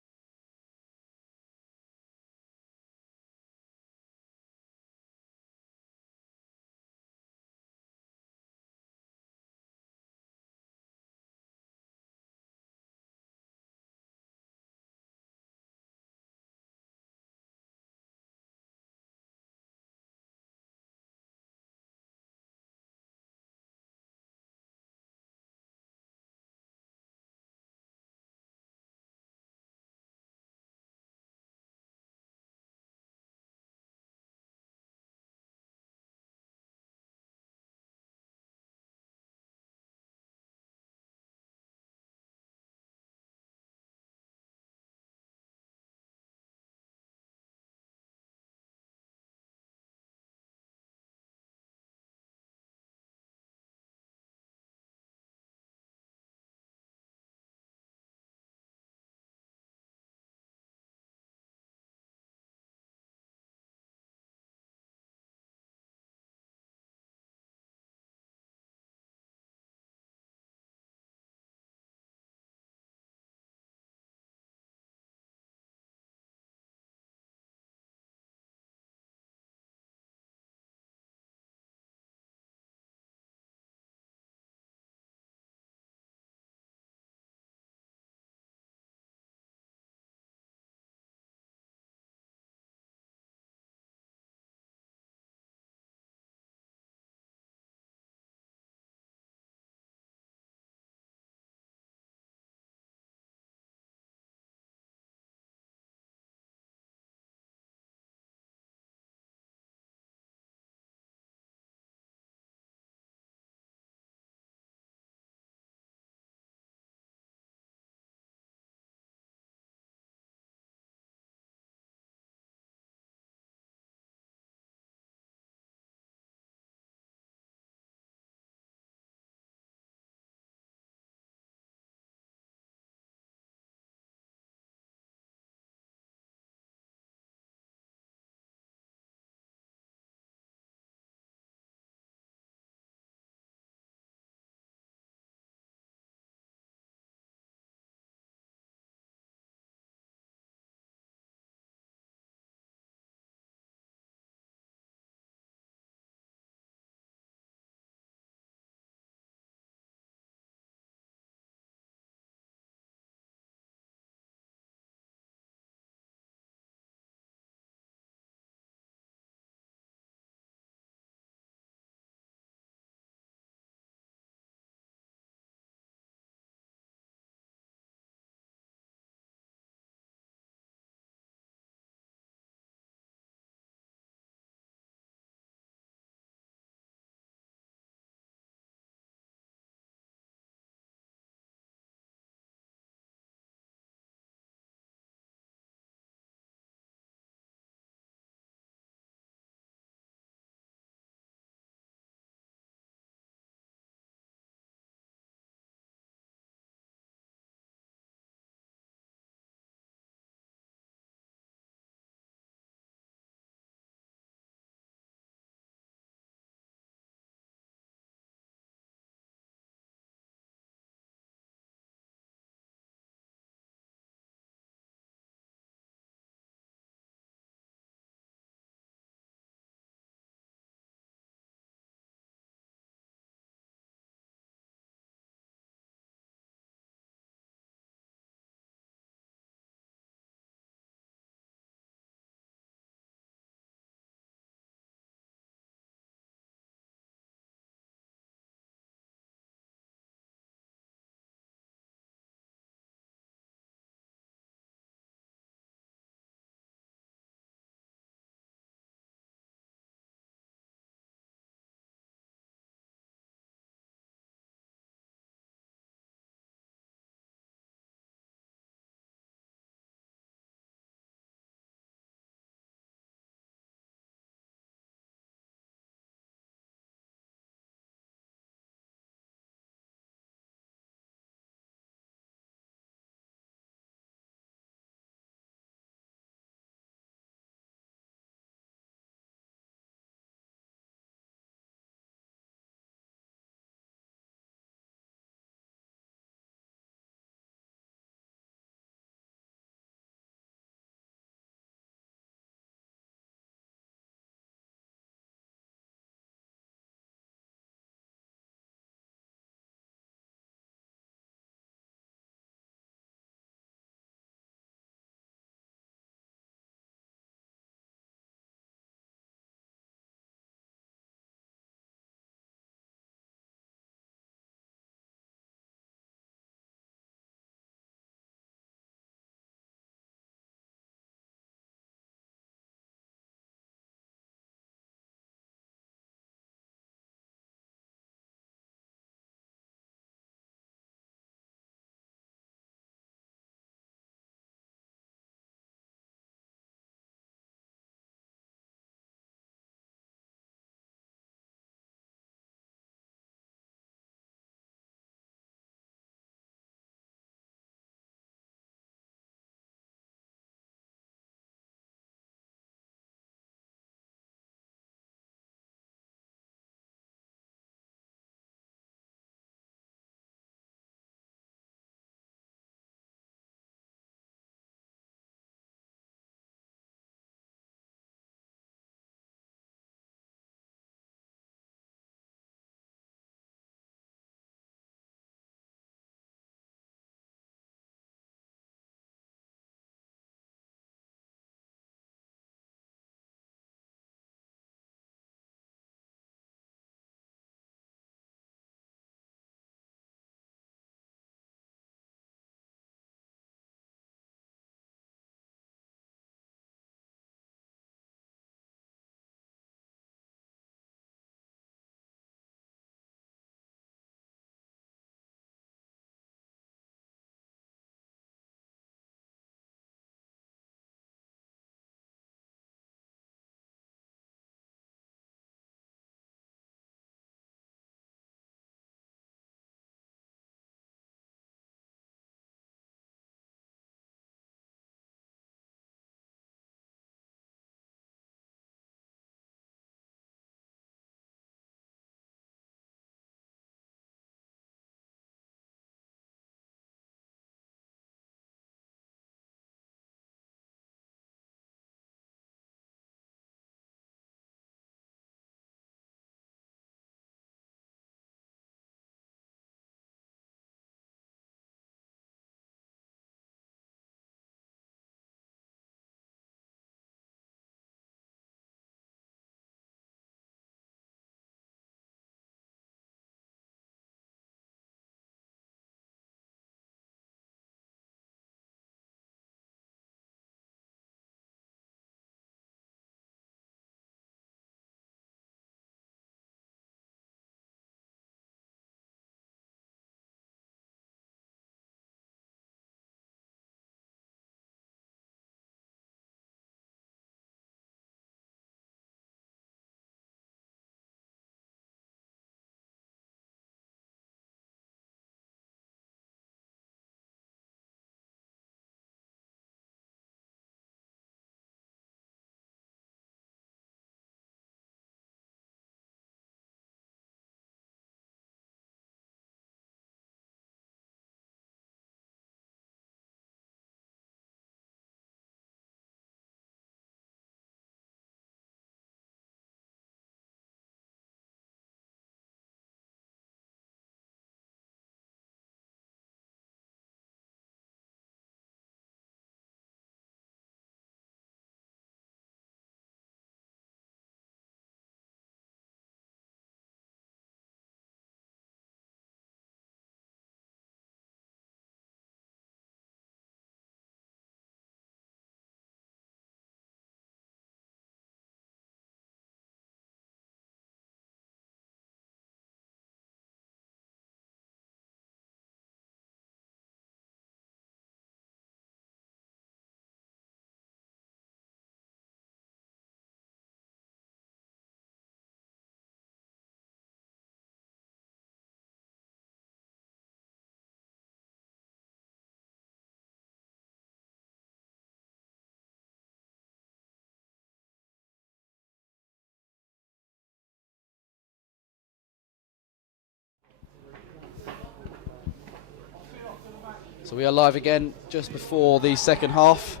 So we are live again just before the second half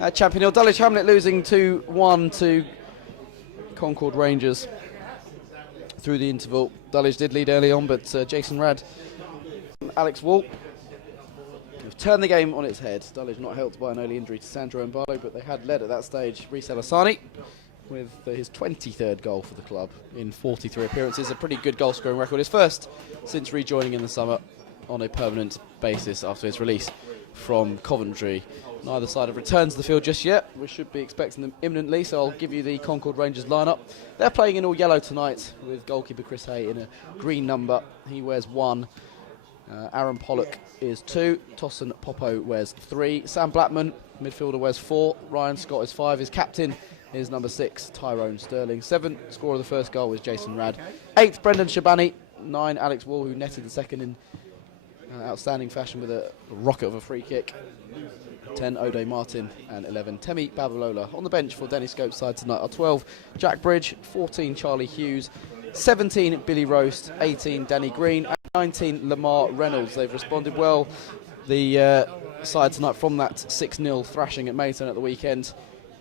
at Champion Hill. Dulwich Hamlet losing 2-1 to Concord Rangers through the interval. Dulwich did lead early on, but Jason Rad and Alex Wall have turned the game on its head. Dulwich not helped by an early injury to Sandro and Barlow, but they had led at that stage Reece Alasani with his 23rd goal for the club in 43 appearances. A pretty good goal scoring record. His first since rejoining in the summer on a permanent basis after his release from Coventry. Neither side have returned to the field just yet. We should be expecting them imminently, so I'll give you the Concord Rangers lineup. They're playing in all yellow tonight with goalkeeper Chris Hay in a green number. He wears 1. Aaron Pollock is 2. Tosson Popo wears 3. Sam Blackman, midfielder, wears 4. Ryan Scott is 5. His captain is number 6, Tyrone Sterling. 7, scorer of the first goal was Jason Rad. 8, Brendan Shabani. 9, Alex Wall, who netted the second in outstanding fashion with a rocket of a free kick. 10, Ode Martin, and 11, Temi Babalola. On the bench for Dennis Scope's side tonight are 12, Jack Bridge, 14, Charlie Hughes, 17, Billy Roast, 18, Danny Green, and 19, Lamar Reynolds. They've responded well, the side tonight, from that 6-0 thrashing at Mayton at the weekend.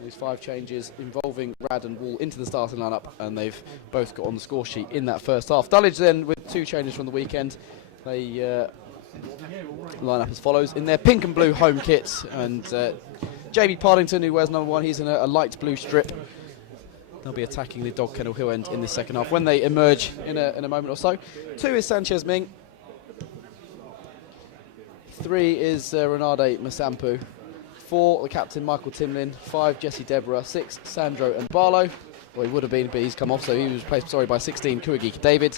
These 5 changes involving Rad and Wall into the starting lineup, and they've both got on the score sheet in that first half. Dulwich then with 2 changes from the weekend. They line up as follows in their pink and blue home kits, and JB Partington, who wears number 1, he's in a light blue strip. They'll be attacking the Dog Kennel Hill end in the second half when they emerge in a moment or so. 2 is Sanchez Ming. 3 is Renade Masampu. 4, the captain Michael Timlin. 5, Jesse Deborah. 6, Sandro and Barlow. Well, he would have been, but he's come off, so he was replaced by 16, Kuigi David.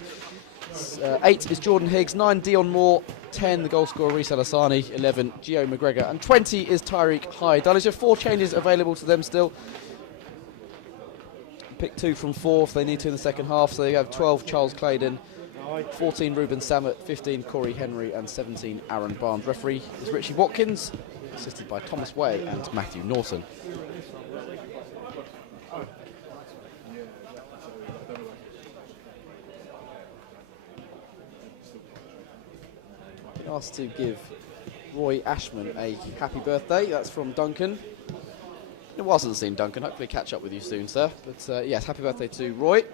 8 is Jordan Higgs. 9, Dion Moore. 10, the goal scorer Reece Alasani. 11, Gio McGregor. And 20 is Tyreek Hyde. Dulwich have 4 changes available to them still. Pick 2 from 4 if they need to in the second half. So they have 12, Charles Claydon. 14, Ruben Samet. 15, Corey Henry. And 17, Aaron Barnes. Referee is Richie Watkins, assisted by Thomas Way and Matthew Norton. Asked to give Roy Ashman a happy birthday. That's from Duncan. It wasn't seen, Duncan. Hopefully catch up with you soon, sir. But yes, happy birthday to Roy.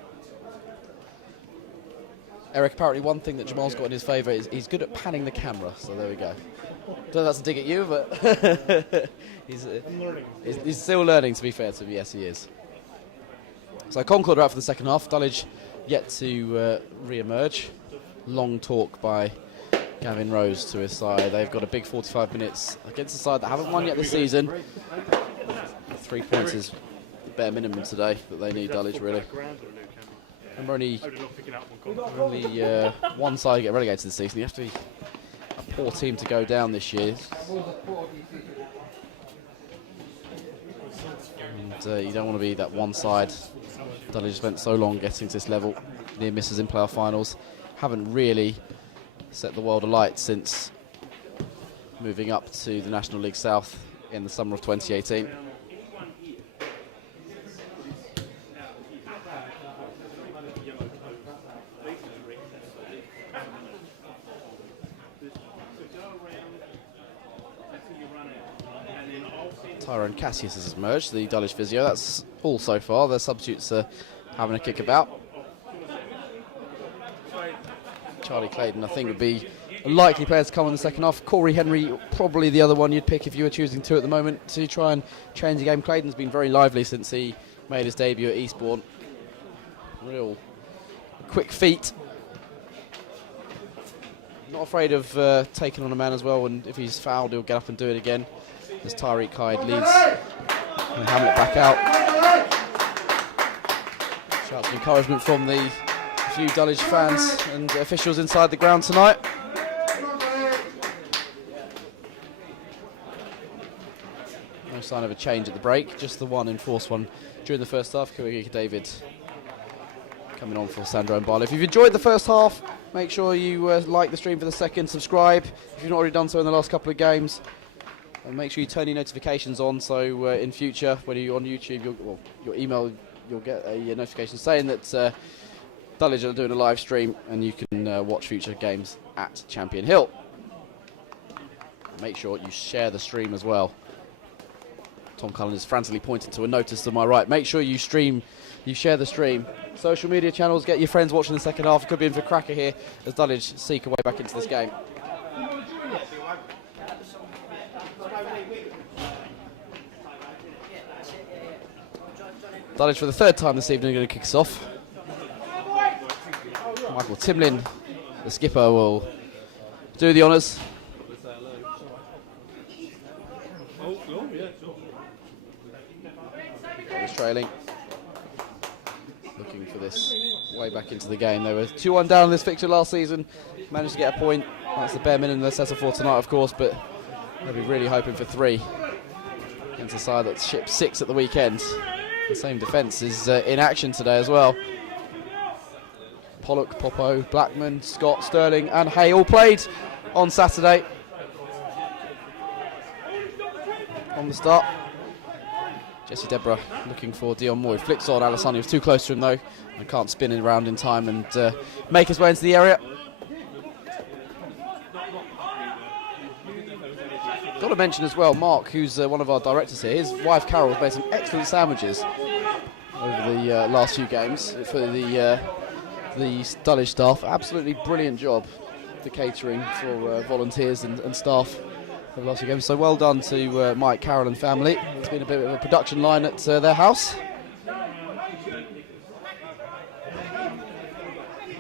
Eric, apparently one thing that Jamal's got in his favour is he's good at panning the camera. So there we go. Don't know if that's a dig at you, but he's still learning, to be fair to him. Yes, he is. So Concord are out for the second half. Dulwich yet to re-emerge. Long talk by Gavin Rose to his side. They've got a big 45 minutes against a side that haven't won yet this season. 3 points is the bare minimum today that they need, Dulwich, really. Remember, only one side get relegated this season. You have to be a poor team to go down this year. And you don't want to be that one side. Dulwich spent so long getting to this level. Near misses in playoff finals. Haven't really set the world alight since moving up to the National League South in the summer of 2018. Tyrone Cassius has emerged, the Dulwich physio. That's all so far. Their substitutes are having a kick about. Charlie Claydon, I think, would be a likely player to come in the second half. Corey Henry, probably the other one you'd pick if you were choosing 2 at the moment to try and change the game. Claydon's been very lively since he made his debut at Eastbourne. Real quick feet. Not afraid of taking on a man as well, and if he's fouled, he'll get up and do it again. As Tyreek Hyde leads Hamlet back out. Shouts of encouragement from the few Dulwich fans and officials inside the ground tonight. No sign of a change at the break, just the one enforced one during the first half. Kuigi David coming on for Sandro and Barlow. If you've enjoyed the first half, make sure you like the stream for the second, subscribe if you've not already done so in the last couple of games. And make sure you turn your notifications on, so in future, when you're on YouTube, your email, you'll get a notification saying that Dulwich are doing a live stream, and you can watch future games at Champion Hill. Make sure you share the stream as well. Tom Cullen is frantically pointing to a notice to my right. Make sure you share the stream. Social media channels, get your friends watching the second half. Could be in for cracker here as Dulwich seek a way back into this game. Dulwich for the third time this evening are going to kick us off. Michael Timlin, the skipper, will do the honours. Trailing, looking for this way back into the game. They were 2-1 down in this fixture last season, managed to get a point. That's the bare minimum they're settled for tonight, of course, but they'll be really hoping for 3 against a side that shipped 6 at the weekend. The same defence is in action today as well. Pollock, Popo, Blackman, Scott, Sterling and Hay all played on Saturday. On the start, Jesse Deborah looking for Dion Moy. Flicks on Alessani, was too close to him though, and can't spin it around in time and make his way into the area. Got to mention as well, Mark, who's one of our directors here, his wife Carol has made some excellent sandwiches over the last few games for the Dulwich staff. Absolutely brilliant job, the catering for volunteers and staff. The last few games. So well done to Mike, Carol and family. It's been a bit of a production line at their house. Yeah,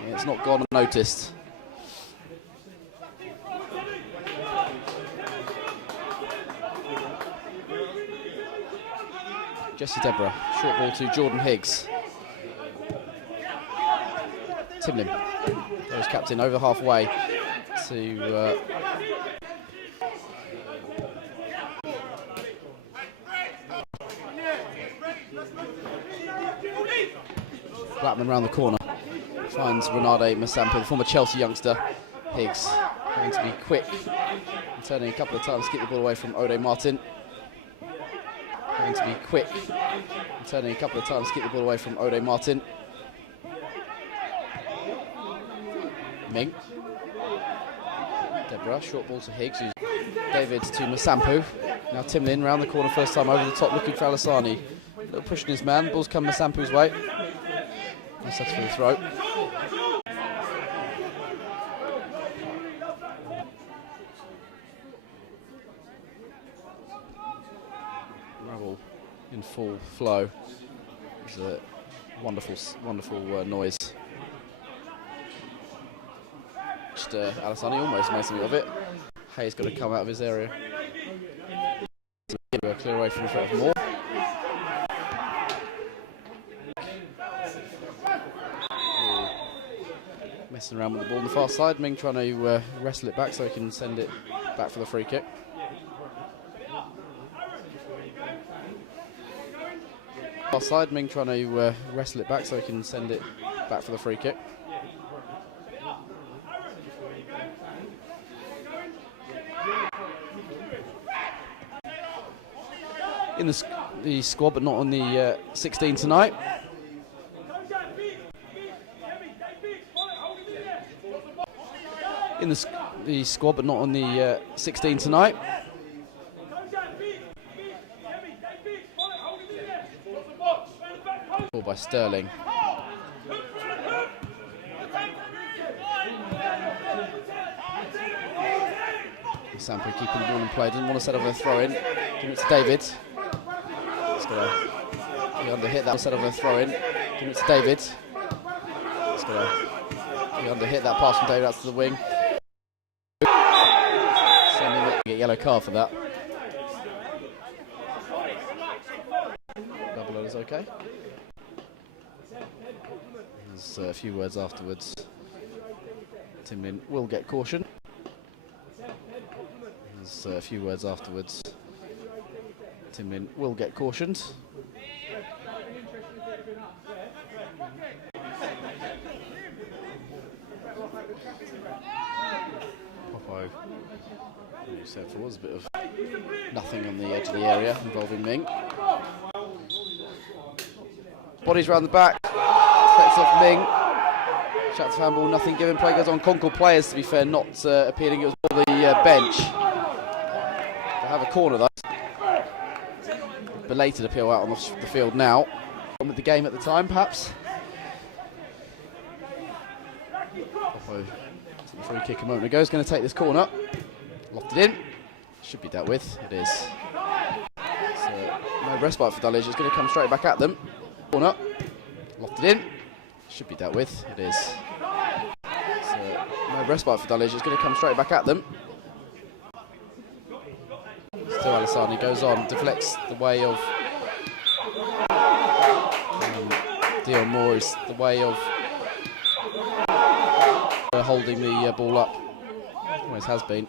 it's not gone unnoticed. Jesse Deborah, short ball to Jordan Higgs. Timlin goes captain over halfway to Blackman round the corner, finds Renade Masampa, the former Chelsea youngster. Higgs going to be quick, and turning a couple of times to get the ball away from Ode Martin. Going to be quick, and turning a couple of times to get the ball away from Ode Martin. Ming. Deborah, short ball to Higgs, David to Masampu. Now Timlin round the corner first time over the top looking for Alessani. A little pushing his man, ball's come Masampu's way. Nice set for the throw. Rubble in full flow. It's a wonderful noise. Just Alessani almost made something of it. Hayes got to come out of his area. Clear away from the threat of Moore. Messing around with the ball on the far side. Ming trying to wrestle it back so he can send it back for the free kick. Far side. Ming trying to wrestle it back so he can send it back for the free kick. In the squad, but not on the 16 tonight. In the squad, but not on the 16 tonight. Ball by Sterling. Sampo keeping the ball in play, doesn't want to set up a throw in. Give it to David. He's got to under hit that, set up a throw in. Give it to David. He's got to under hit that pass from David out to the wing. Sending it, get a yellow card for that. Double is okay. There's a few words afterwards. Timlin will get caution. There's a few words afterwards. Timlin will get cautioned. Popo, you said there was a bit of nothing on the edge of the area involving Ming. Bodies round the back, deflects off Ming. Shot to handball, nothing given. Play goes on. Concord players, to be fair, not appealing. It was more the bench. have a corner though. Belated appeal out on the field now. On with the game at the time, perhaps. The free kick a moment ago is going to take this corner. Lofted in. Should be dealt with. It is. So, no respite for Dulwich. It's going to come straight back at them. Corner. Lofted in. Should be dealt with. It is. So, no respite for Dulwich. It's going to come straight back at them. Still Alisani goes on, deflects the way of Dion Moore is the way of holding the ball up. Always has been.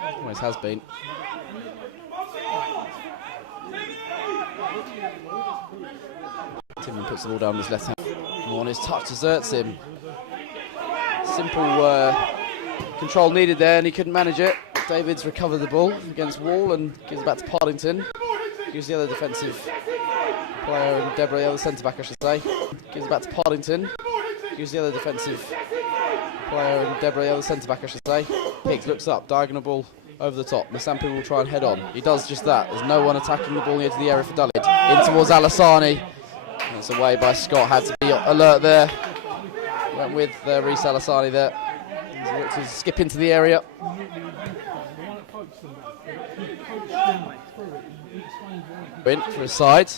Always has been. Timlin puts the ball down with his left hand. On his touch deserts him. Simple control needed there, and he couldn't manage it. Davids recovered the ball against Wall and gives it back to Partington. Gives the other defensive player, and Deborah, the other centre-back I should say. Gives it back to Partington. Gives the other defensive player, and Deborah, the other centre-back I should say. Higgs looks up, diagonal ball over the top. Masampu will try and head on. He does just that. There's no one attacking the ball into the area for Dulwich. In towards Alisani. That's away by Scott, had to be alert there. Went with Reece Alisani there. He's looked to skip into the area. In for his side.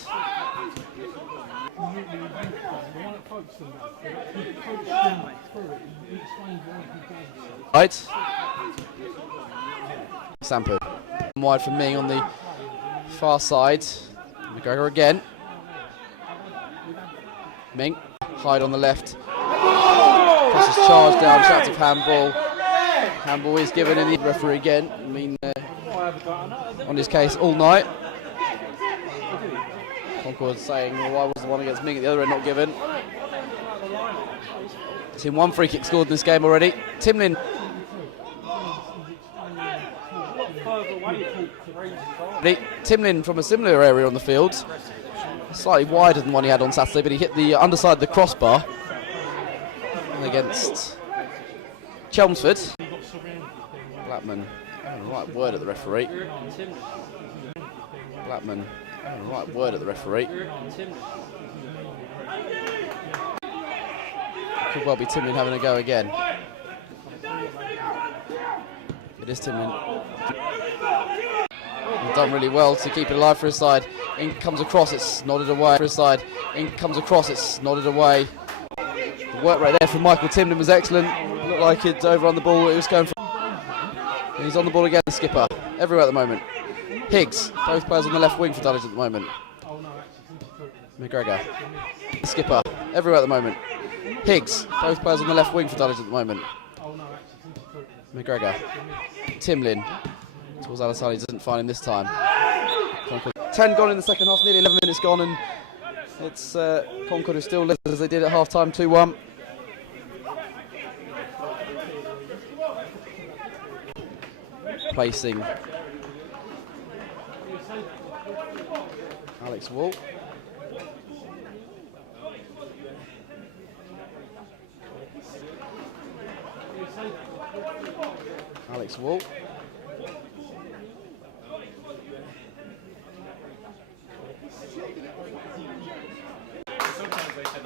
Right. Sampu. Wide for Ming on the far side. McGregor again. Ming. Hyde on the left. Crosses charge down, shouts of handball. Handball is given in the referee again. I mean, on his case all night. Concord saying, well, why was the one against Ming at the other end not given? Seen one free kick scored in this game already. Timlin. Timlin from a similar area on the field. Slightly wider than one he had on Saturday, but he hit the underside of the crossbar against Chelmsford. Blackman having the right word at the referee. Blackman having the right word at the referee. Could well be Timlin having a go again. It is Timlin. He's done really well to keep it alive for his side. In comes across, it's nodded away for his side. In comes across, it's nodded away. The work right there from Michael Timlin was excellent. Looked like it's over on the ball. It was going for. And he's on the ball again, the skipper. Everywhere at the moment. Higgs, both players on the left wing for Dulwich at the moment. McGregor, the skipper. Everywhere at the moment. Higgs, both players on the left wing for Dulwich at the moment. McGregor, Timlin. Towards Alisani, doesn't find him this time. 10 gone in the second half, nearly 11 minutes gone, and it's Concord who still led as they did at half time, 2-1. Placing Alex Wall. Alex Wall.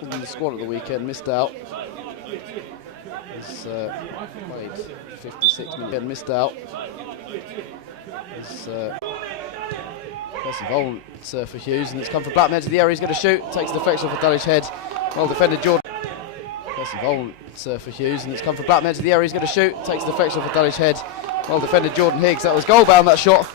In the squad at the weekend, missed out. He's played 56 minutes, missed out. He's got some involvement for Hughes, and it's come from Blackman to the area. He's going to shoot, takes the deflection off a Dulwich head. Well defended, Jordan. Got some involvement for Hughes, and it's come from Blackman to the area. He's going to shoot, takes the deflection off a Dulwich head. Well defended, Jordan Higgs. That was goal bound, that shot.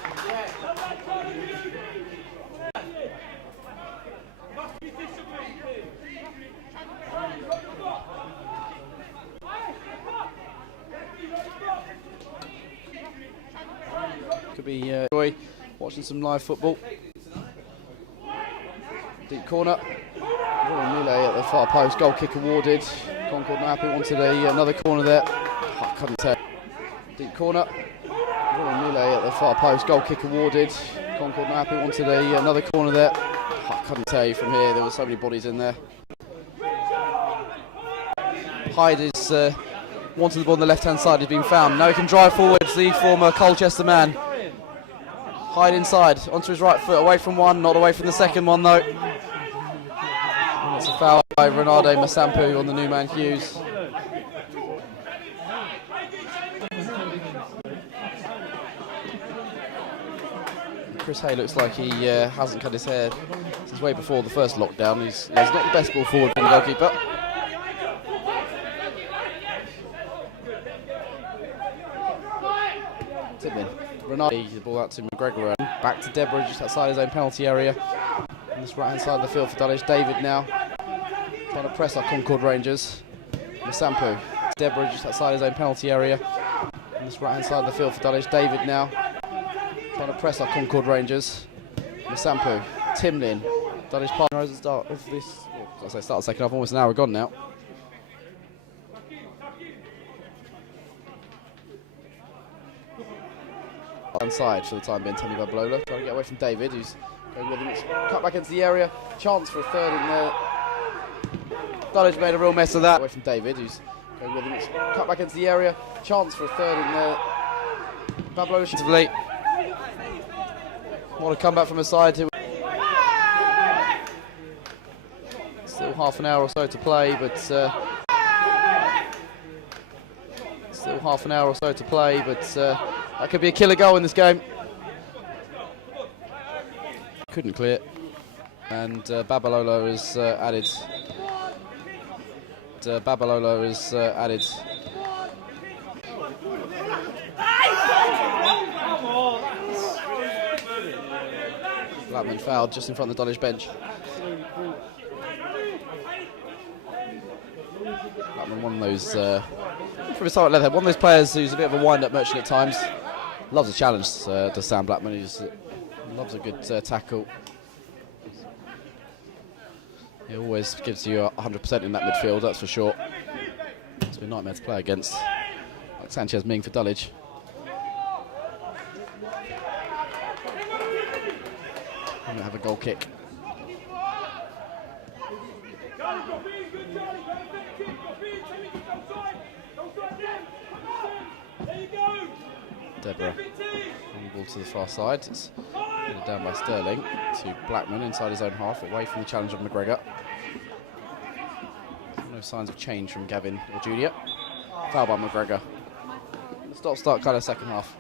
Could be watching some live football. Deep corner. Melee at the far post. Goal kick awarded. Concord not happy. Wanted another corner there. I couldn't tell. Deep corner. Melee at the far post. Goal kick awarded. Concord not happy. Wanted another corner there. I couldn't tell you from here. There were so many bodies in there. Hyde is wanted the ball on the left-hand side. He's been found. Now he can drive forwards, the former Colchester man. Hide inside, onto his right foot, away from one, not away from the second one though. It's a foul by Renarde Masampu on the new man Hughes. Chris Hay looks like he hasn't cut his hair since way before the first lockdown. He's not the best ball forward from the goalkeeper. Renarde, the ball out to McGregor, back to Deborah just outside his own penalty area. On this right hand side of the field for Dulwich. David now trying to press our Concord Rangers. Masampu, Deborah just outside his own penalty area. On this right hand side of the field for Dulwich. David now trying to press our Concord Rangers. Masampu, Timlin, Dulwich partner at the start of this. Well, I say start the second half, almost an hour gone now. Inside for the time being, Tommy Bablola trying to get away from David, who's going with him. It's cut back into the area, chance for a third in there. Dulwich made a real mess of that. Away from David, who's going with him. It's cut back into the area, chance for a third in there. Bablola should have late. What a comeback from a side who. Still half an hour or so to play, but that could be a killer goal in this game. Couldn't clear it, and Babalola is added. Blackman fouled just in front of the Dulwich bench. Blackman, one of those. From his start at Leatherhead, one of those players who's a bit of a wind-up merchant at times. Loves a challenge, does Sam Blackman. He loves a good tackle. He always gives you 100% in that midfield, that's for sure. It's been a nightmare to play against. Like Sanchez Ming for Dulwich. I'm going to have a goal kick. Deborah on the ball to the far side. It's down by Sterling to Blackman inside his own half, away from the challenge of McGregor. No signs of change from Gavin or Junior. Foul by McGregor. Stop-start kind of second half.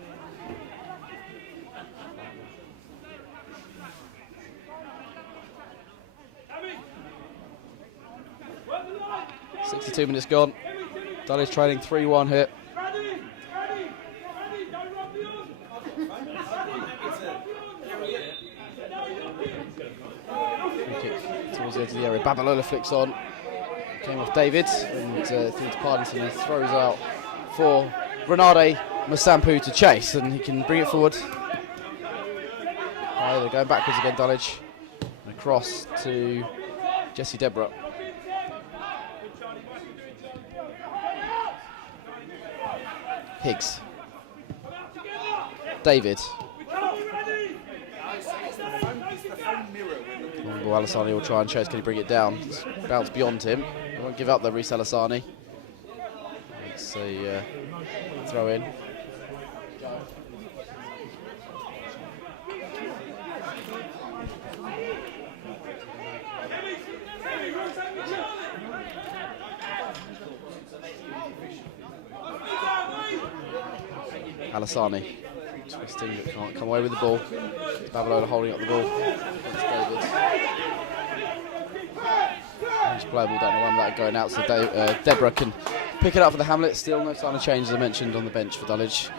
.62 minutes gone. Dulwich trailing 3-1 here. Towards the edge of the area, Babalola flicks on. Came off David and through to Partington, and throws out for Renarde Masampu to chase, and he can bring it forward. They're going backwards again, Dulwich. And across to Jesse Deborah. Higgs. David. Well, Alassani will try and chase. Can he bring it down? It's bounced beyond him. He won't give up though, Reece Alassani. It's a throw in. Alassani twisting, but can't come away with the ball. Babalola holding up the ball. He's playable down the run without going out, so Deborah can pick it up for the Hamlet. Still no sign of change, as I mentioned, on the bench for Dulwich.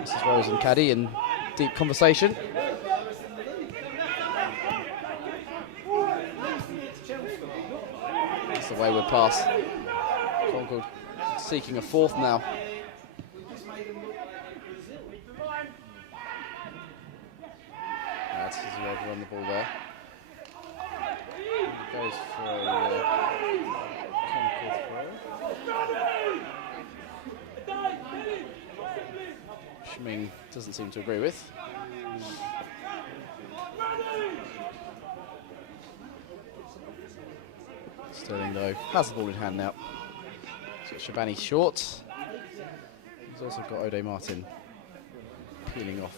This is Rose and Caddy in deep conversation. That's the wayward pass. Concord seeking a fourth now. That's easy way to run the ball there. Goes for a Concord throw. Schming doesn't seem to agree with. Sterling though has the ball in hand now. Shabani short. He's also got Ode Martin peeling off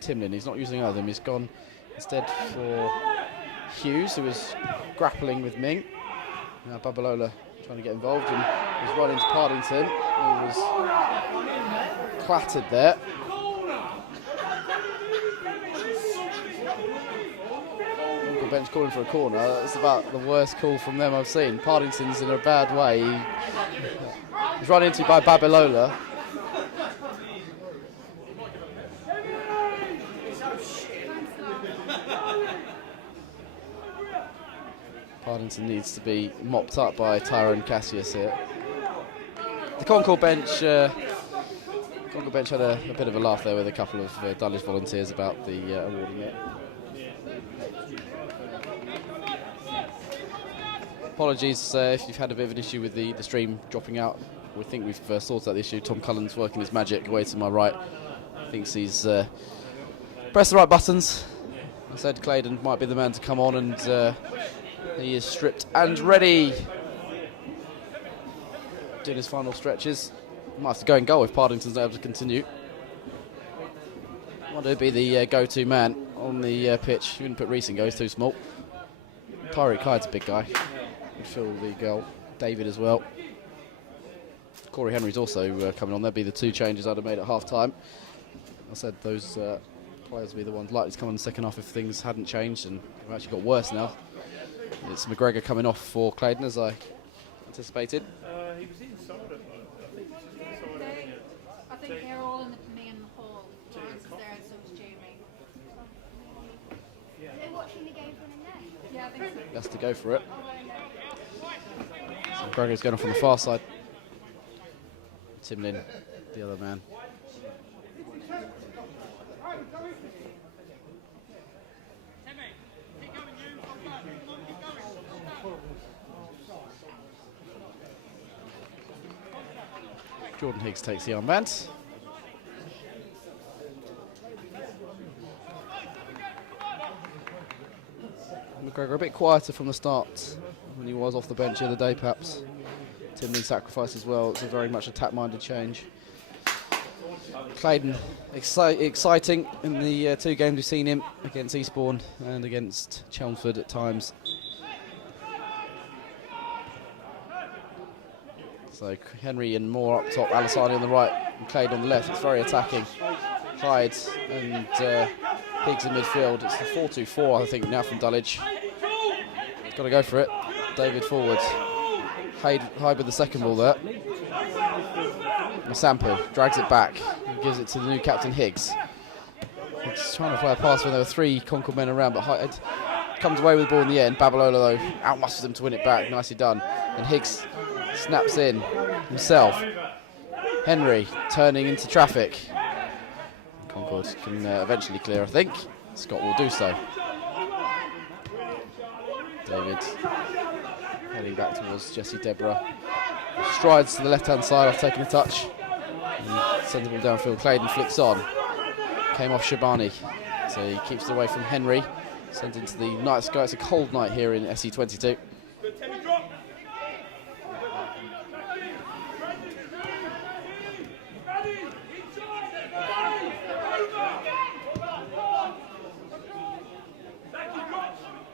Timlin. He's not using either of them. He's gone instead for Hughes, who was grappling with Ming. Now Babalola trying to get involved and was run into Partington, who was clattered there. Concord bench calling for a corner. That's about the worst call from them I've seen. Partington's in a bad way. He's run into by Babalola. Partington needs to be mopped up by Tyrone Cassius here. The Concord bench had a bit of a laugh there with a couple of Dulwich volunteers about the awarding it. Apologies if you've had a bit of an issue with the stream dropping out. We think we've sorted out the issue. Tom Cullen's working his magic away to my right. Thinks he's pressed the right buttons. I said Claydon might be the man to come on, and he is stripped and ready. Doing his final stretches. Might have to go and goal if Partington's not able to continue. Wonder who'd be the go-to man on the pitch. You wouldn't put Reese in goal, he's too small. Tyreek Hyde's a big guy. Would fill the goal. David as well. Corey Henry's also coming on. There'd be the two changes I'd have made at half-time. I said those players would be the ones likely to come on the second half if things hadn't changed, and they've actually got worse now. It's McGregor coming off for Claydon, as I anticipated. He was inside, I think they're all in the main hall. Lawrence is there, and so is Jamie. Yeah. Are they watching the game from in there? Yeah, I think so. He has to go for it. So McGregor's going off on the far side. Timlin, the other man. Jordan Higgs takes the armband. McGregor a bit quieter from the start when he was off the bench the other day, perhaps. Timlin sacrificed as well. It's a very much attack-minded change. Claydon exciting in the two games we've seen him, against Eastbourne and against Chelmsford at times. So Henry and Moore up top, Alisani on the right, and Claydon on the left. It's very attacking. Hyde and Higgs in midfield. It's the 4-2-4, I think, now from Dulwich. Got to go for it. David forwards. Hyde with the second ball there. Masampu drags it back and gives it to the new captain Higgs. Higgs trying to play a pass when there were three Concord men around, but Hyde comes away with the ball in the end. Babalola, though, outmuscles him to win it back. Nicely done. And Higgs snaps in himself. Henry turning into traffic. Concord can eventually clear, I think. Scott will do so. David heading back towards Jesse Deborah. Strides to the left-hand side after taking a touch. And sends the ball downfield. Claydon flicks on. Came off Shabani. So he keeps it away from Henry. Sends into the night sky. It's a cold night here in SE22.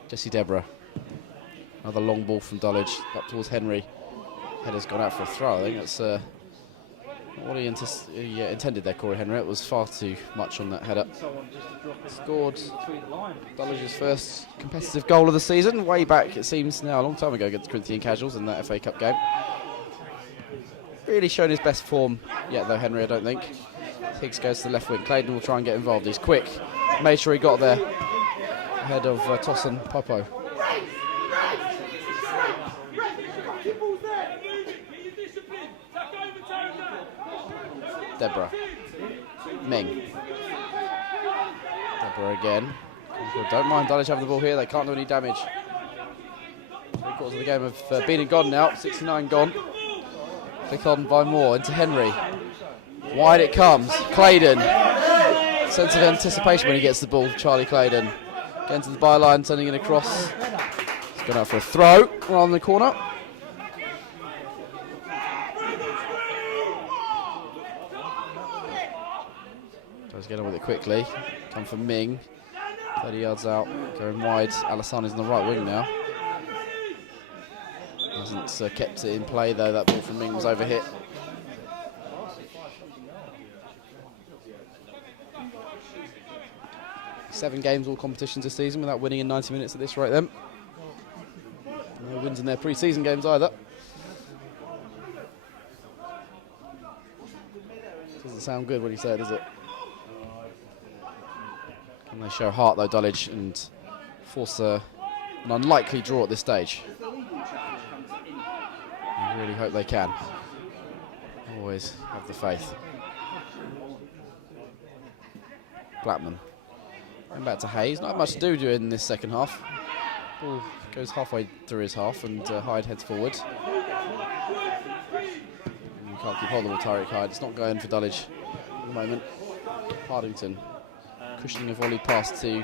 Jesse Deborah. Another long ball from Dulwich up towards Henry. Header's gone out for a throw. I think that's what he intended there, Corey Henry. It was far too much on that header. Scored Dulwich's first competitive goal of the season, way back, it seems now, a long time ago against Corinthian Casuals in that FA Cup game. Really shown his best form yet, though, Henry, I don't think. Higgs goes to the left wing. Claydon will try and get involved. He's quick. Made sure he got there ahead of Tosson Popo. Deborah. Ming. Deborah again. Don't mind Dulwich having the ball here. They can't do any damage. 3/4 of the game have been and gone now. 69 gone. Flick on by Moore into Henry. Wide it comes. Claydon. Sense of anticipation when he gets the ball. Charlie Claydon. Getting to the byline, turning it across. He's gone out for a throw on the corner. get on with it quickly. Come from Ming. 30 yards out, going wide. Alassani's on the right wing now. Hasn't kept it in play though. That ball from Ming was overhit. Seven games, all competitions this season, without winning in 90 minutes at this rate then. No wins in their pre-season games either. Doesn't sound good when you say it, does it? Can they show heart though, Dulwich, and force an unlikely draw at this stage? I really hope they can. Always have the faith. Blackman. Going back to Hayes. Not much to do in this second half. Ball goes halfway through his half, and Hyde heads forward. You can't keep hold of Tariq Hyde. It's not going for Dulwich at the moment. Hardington cushioning a volley pass to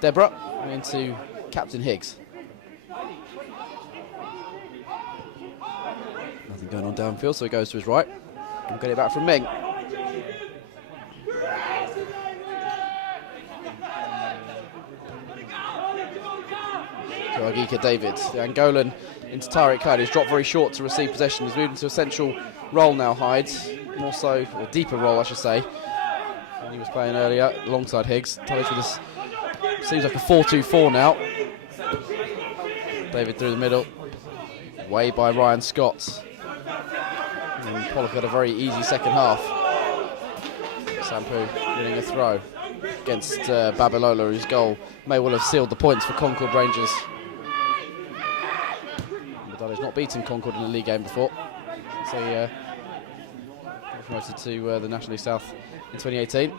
Deborah and into Captain Higgs. Nothing going on downfield, so he goes to his right. We'll get it back from Ming. To Agika David. The Angolan into Tariq Hyde. He's dropped very short to receive possession. He's moved into a central role now, Hyde. More so, a deeper role, I should say. And he was playing earlier alongside Higgs. Dulwich with this, seems like a 4-2-4 now. David through the middle. Way by Ryan Scott. And Pollock had a very easy second half. Sampu winning a throw against Babalola, whose goal may well have sealed the points for Concord Rangers. Dulwich not beaten Concord in a league game before. So got promoted to the National League South in 2018.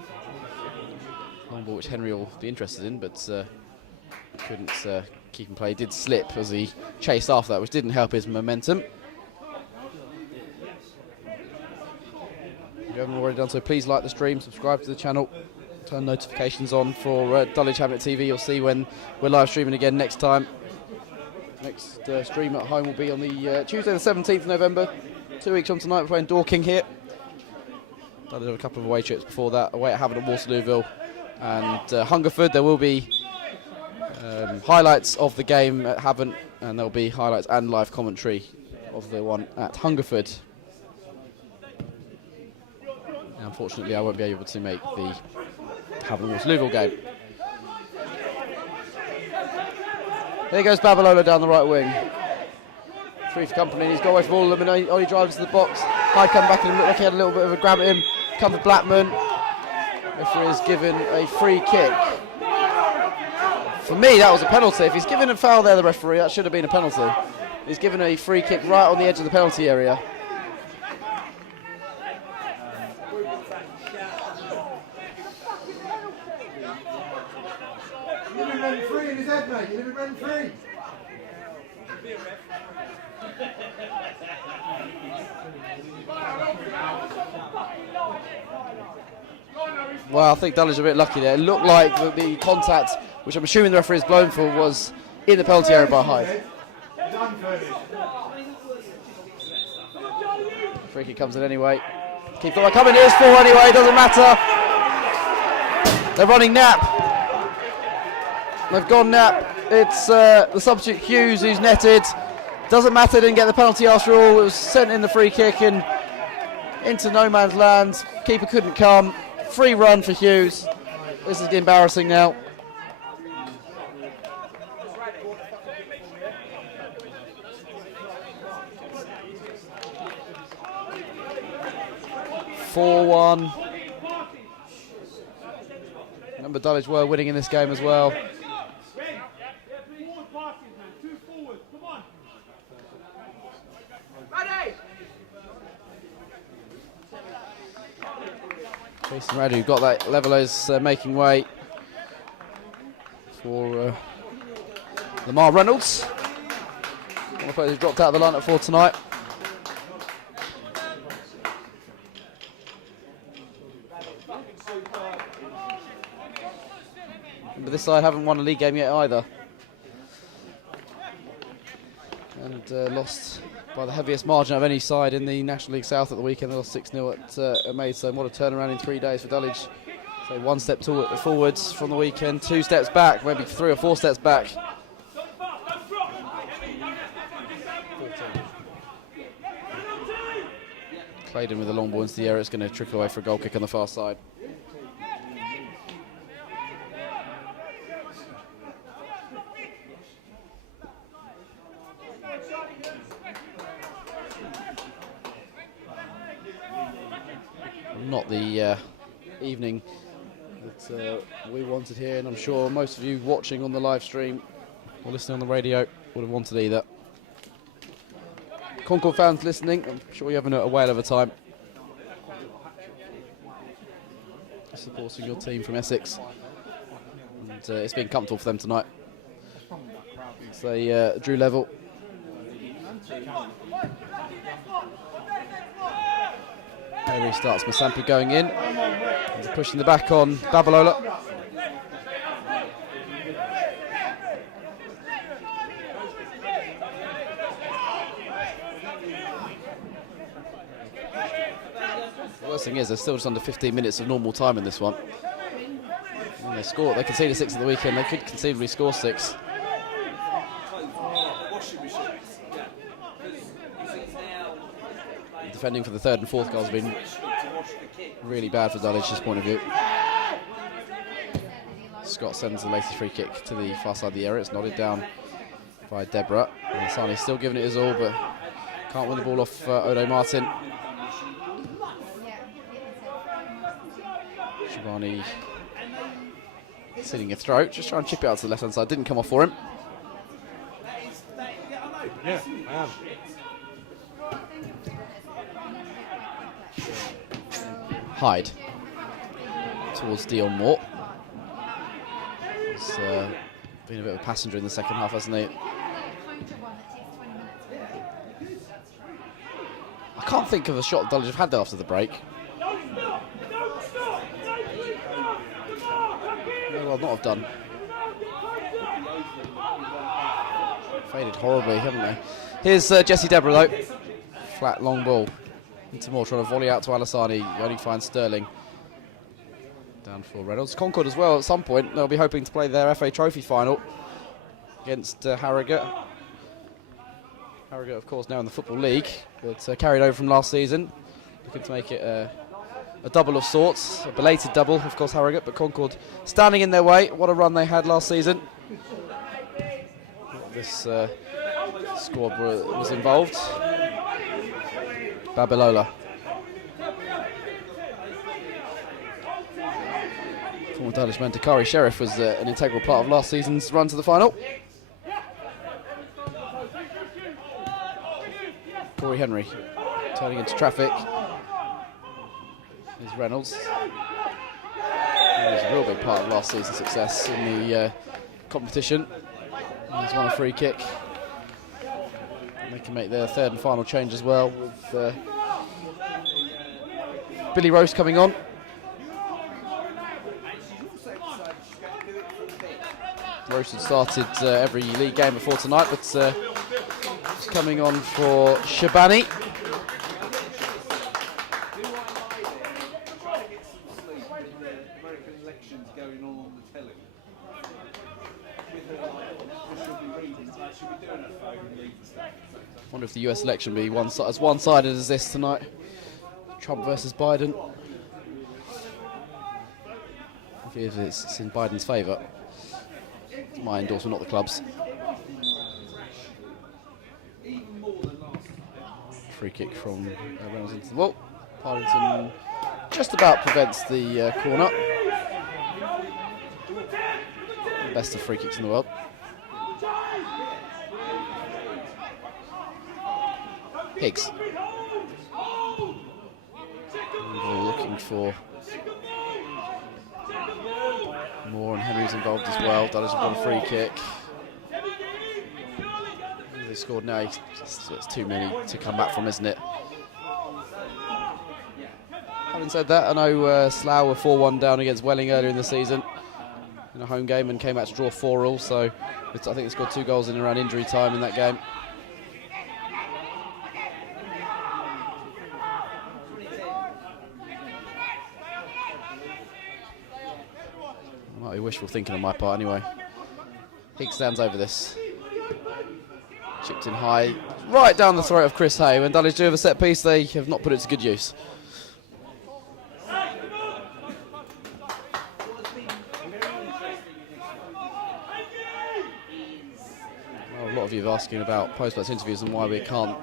Long ball which Henry will be interested in, but couldn't keep in play. He did slip as he chased after that, which didn't help his momentum. If you haven't already done so, please like the stream, subscribe to the channel, turn notifications on for Dulwich Hamlet TV. You'll see when we're live streaming again next time. Next stream at home will be on the Tuesday the 17th of November. 2 weeks from tonight, we're playing Dorking here. Dulwich have a couple of away trips before that, away at Havant and Waterlooville and Hungerford. There will be highlights of the game at Havant, and there will be highlights and live commentary of the one at Hungerford. And unfortunately, I won't be able to make the Havant Waterlooville game. There goes Babalola down the right wing. Three for company, he's got away from all of them and only drives to the box. Hyde come back and looked like he had a little bit of a grab at him. Come for Blackman. Referee is given a free kick. For me, that was a penalty. If he's given a foul there, the referee, that should have been a penalty. He's given a free kick right on the edge of the penalty area. Well, I think Dulwich a bit lucky there. It looked like the contact, which I'm assuming the referee is blown for, was in the penalty area by Hyde. Free kick comes in anyway. Keep the coming, here's 4 anyway, doesn't matter. They're running Knapp. They've gone Knapp. It's the substitute Hughes who's netted. Doesn't matter, didn't get the penalty after all. It was sent in the free kick and into no man's land. Keeper couldn't come. Free run for Hughes. This is embarrassing now. (4-1). Remember, Dulwich were winning in this game as well. Jason Radu got that. Levelos making way for Lamar Reynolds. One of the players who dropped out of the lineup for tonight. But this side haven't won a league game yet either. And lost by the heaviest margin of any side in the National League South at the weekend. They lost 6-0 at Maidstone. What a turnaround in 3 days for Dulwich. So 1 step forwards from the weekend, 2 steps back, maybe 3 or 4 steps back. Claydon with the long ball into the area. It's going to trickle away for a goal kick on the far side. Not the evening that we wanted here, and I'm sure most of you watching on the live stream or listening on the radio would have wanted either. Concord fans listening, I'm sure you're having a whale of a time supporting your team from Essex, and it's been comfortable for them tonight. So they drew level. There restarts Masampa going in. He's pushing the back on Babalola. The worst thing is there's still just under 15 minutes of normal time in this one. And they conceded 6 at the weekend, they could conceivably score 6. Defending for the 3rd and 4th goals has been really bad for Dulwich's point of view. Scott sends the latest free kick to the far side of the area. It's nodded down by Deborah. And Sani's still giving it his all, but can't win the ball off Odo Martin. Shivani sitting a throat, just trying to chip it out to the left hand side. Didn't come off for him. Yeah, I am. Hyde towards Dion Moore. He's been a bit of a passenger in the second half, hasn't he? I can't think of a shot Dulwich have had there after the break. May well not have done. Faded horribly, haven't they? Here's Jesse Deborah though. Flat long ball. Into Moore trying to volley out to Alassani. You only find Sterling. Down for Reynolds. Concord as well at some point. They'll be hoping to play their FA Trophy final against Harrogate. Harrogate, of course, now in the Football League, but carried over from last season. Looking to make it a double of sorts. A belated double, of course, Harrogate, but Concord standing in their way. What a run they had last season. This squad was involved. Babalola. Former Dulwich man Takari Sheriff was an integral part of last season's run to the final. Corey Henry turning into traffic. Here's Reynolds. He was a real big part of last season's success in the competition. He's won a free kick. They can make their 3rd and final change as well with Billy Roast coming on. Roast had started every league game before tonight, but he's coming on for Shabani. Wonder if the US election will be as one-sided as this tonight. Trump versus Biden. If it's in Biden's favour. It's my endorsement, not the club's. Free kick from Reynolds into the wall. Partington just about prevents the corner. The best of free kicks in the world. Higgs. Looking for Moore, and Henry's involved as well. Dulwich have got a free kick. They scored now. It's too many to come back from, isn't it? Having said that, I know Slough were 4-1 down against Welling earlier in the season in a home game and came out to draw 4-4. So I think they scored 2 goals in around injury time in that game. Might be wishful thinking on my part anyway. Higgs stands over this. Chipped in high, right down the throat of Chris Hay. When Dulwich do have a set piece, they have not put it to good use. A lot of you are asking about post-match interviews and why we can't,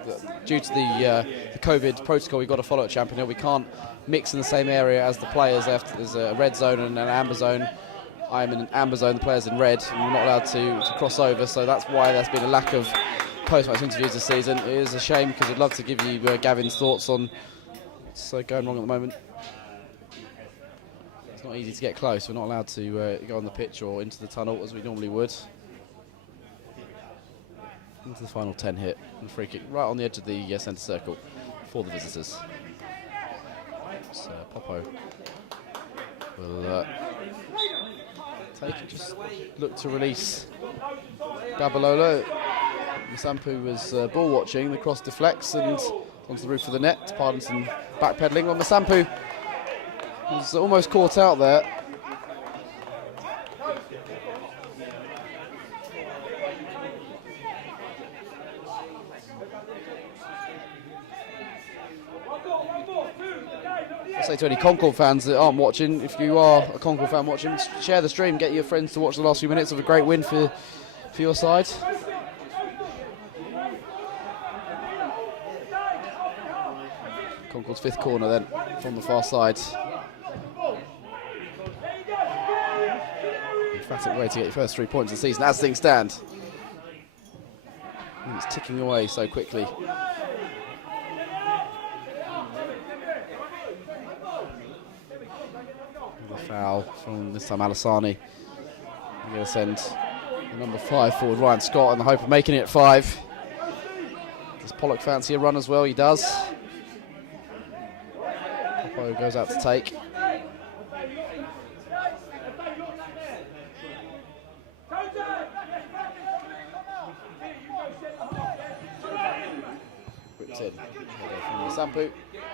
due to the COVID protocol we've got to follow at Champion Hill, we can't mix in the same area as the players. There's a red zone and an amber zone. I'm in an amber zone, the players in red, and we're not allowed to cross over, so that's why there's been a lack of post-match interviews this season. It is a shame because we'd love to give you Gavin's thoughts on what's going wrong at the moment. It's not easy to get close. We're not allowed to go on the pitch or into the tunnel as we normally would. Into the final 10 hit and free kick right on the edge of the centre circle for the visitors. So Popo will take it, just look to release Babalola. Masampu was ball watching, the cross deflects and onto the roof of the net. Partington backpedaling. Well, Masampu was almost caught out there. Say to any Concord fans that aren't watching, if you are a Concord fan watching, share the stream, get your friends to watch the last few minutes of a great win for your side. Concord's fifth corner then from the far side. Emphatic way to get your first 3 points of the season as things stand. And it's ticking away so quickly. Foul from this time Alassani. We're going to send the number 5 forward, Ryan Scott, in the hope of making it 5. Does Pollock fancy a run as well? He does. Popo goes out to take. Whipped in from Masampu.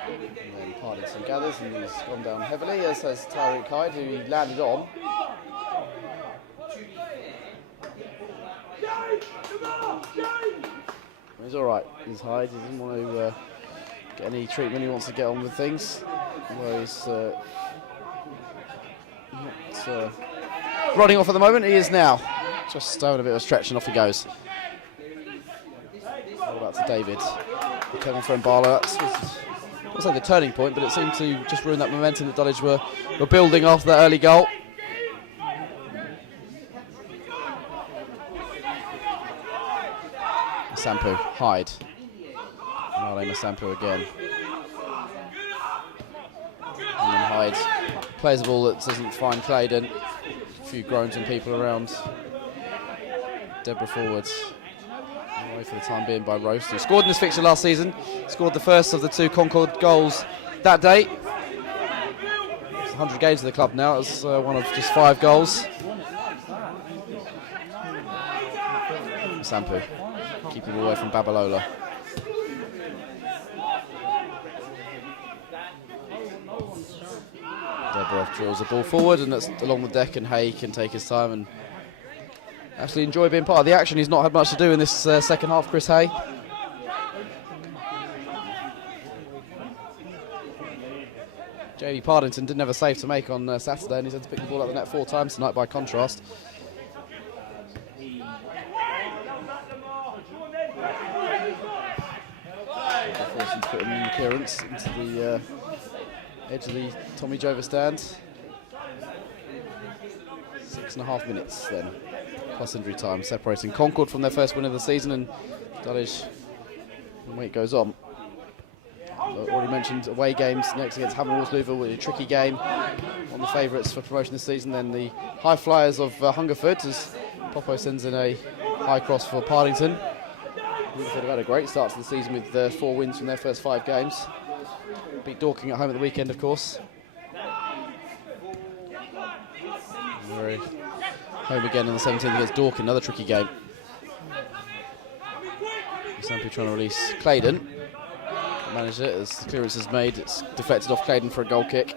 And then Partington gathers and he's gone down heavily, as has Tariq Hyde, who he landed on. He's alright, he's Hyde, he doesn't want to get any treatment, he wants to get on with things. Although he's not running off at the moment, he is now. Just having a bit of a stretch and off he goes. All back to David. Returning from Bala. I wouldn't say the turning point, but it seemed to just ruin that momentum that Dulwich were building after that early goal. Masampu, Hyde. Marley Masampu again. And then Hyde plays a ball that doesn't find Claydon. A few groans and people around. Deborah forwards. Away for the time being by Roast, who scored in this fixture last season. Scored the first of the 2 Concord goals that day. It's 100 games for the club now. It's one of just 5 goals. Sampu keeping away from Babalola. Deborah drills the ball forward, and that's along the deck, and Hay can take his time and actually enjoy being part of the action. He's not had much to do in this second half, Chris Hay. Jamie Partington didn't have a save to make on Saturday, and he's had to pick the ball out of the net 4 times tonight by contrast. Forced him to put him in clearance into the edge of the Tommy Jover stand. 6.5 minutes then, plus injury time, separating Concord from their first win of the season, and Dulwich, the weight goes on. Already mentioned away games next against Hammer Wolseley, with a tricky game on the favourites for promotion this season. Then the High Flyers of Hungerford, as Popo sends in a high cross for Partington. Hungerford have had a great start to the season with 4 wins from their first 5 games. Beat Dorking at home at the weekend, of course. We're home again on the 17th against Dorking, another tricky game. Sampi trying to release Claydon. Managed it as the clearance is made. It's deflected off Claydon for a goal kick.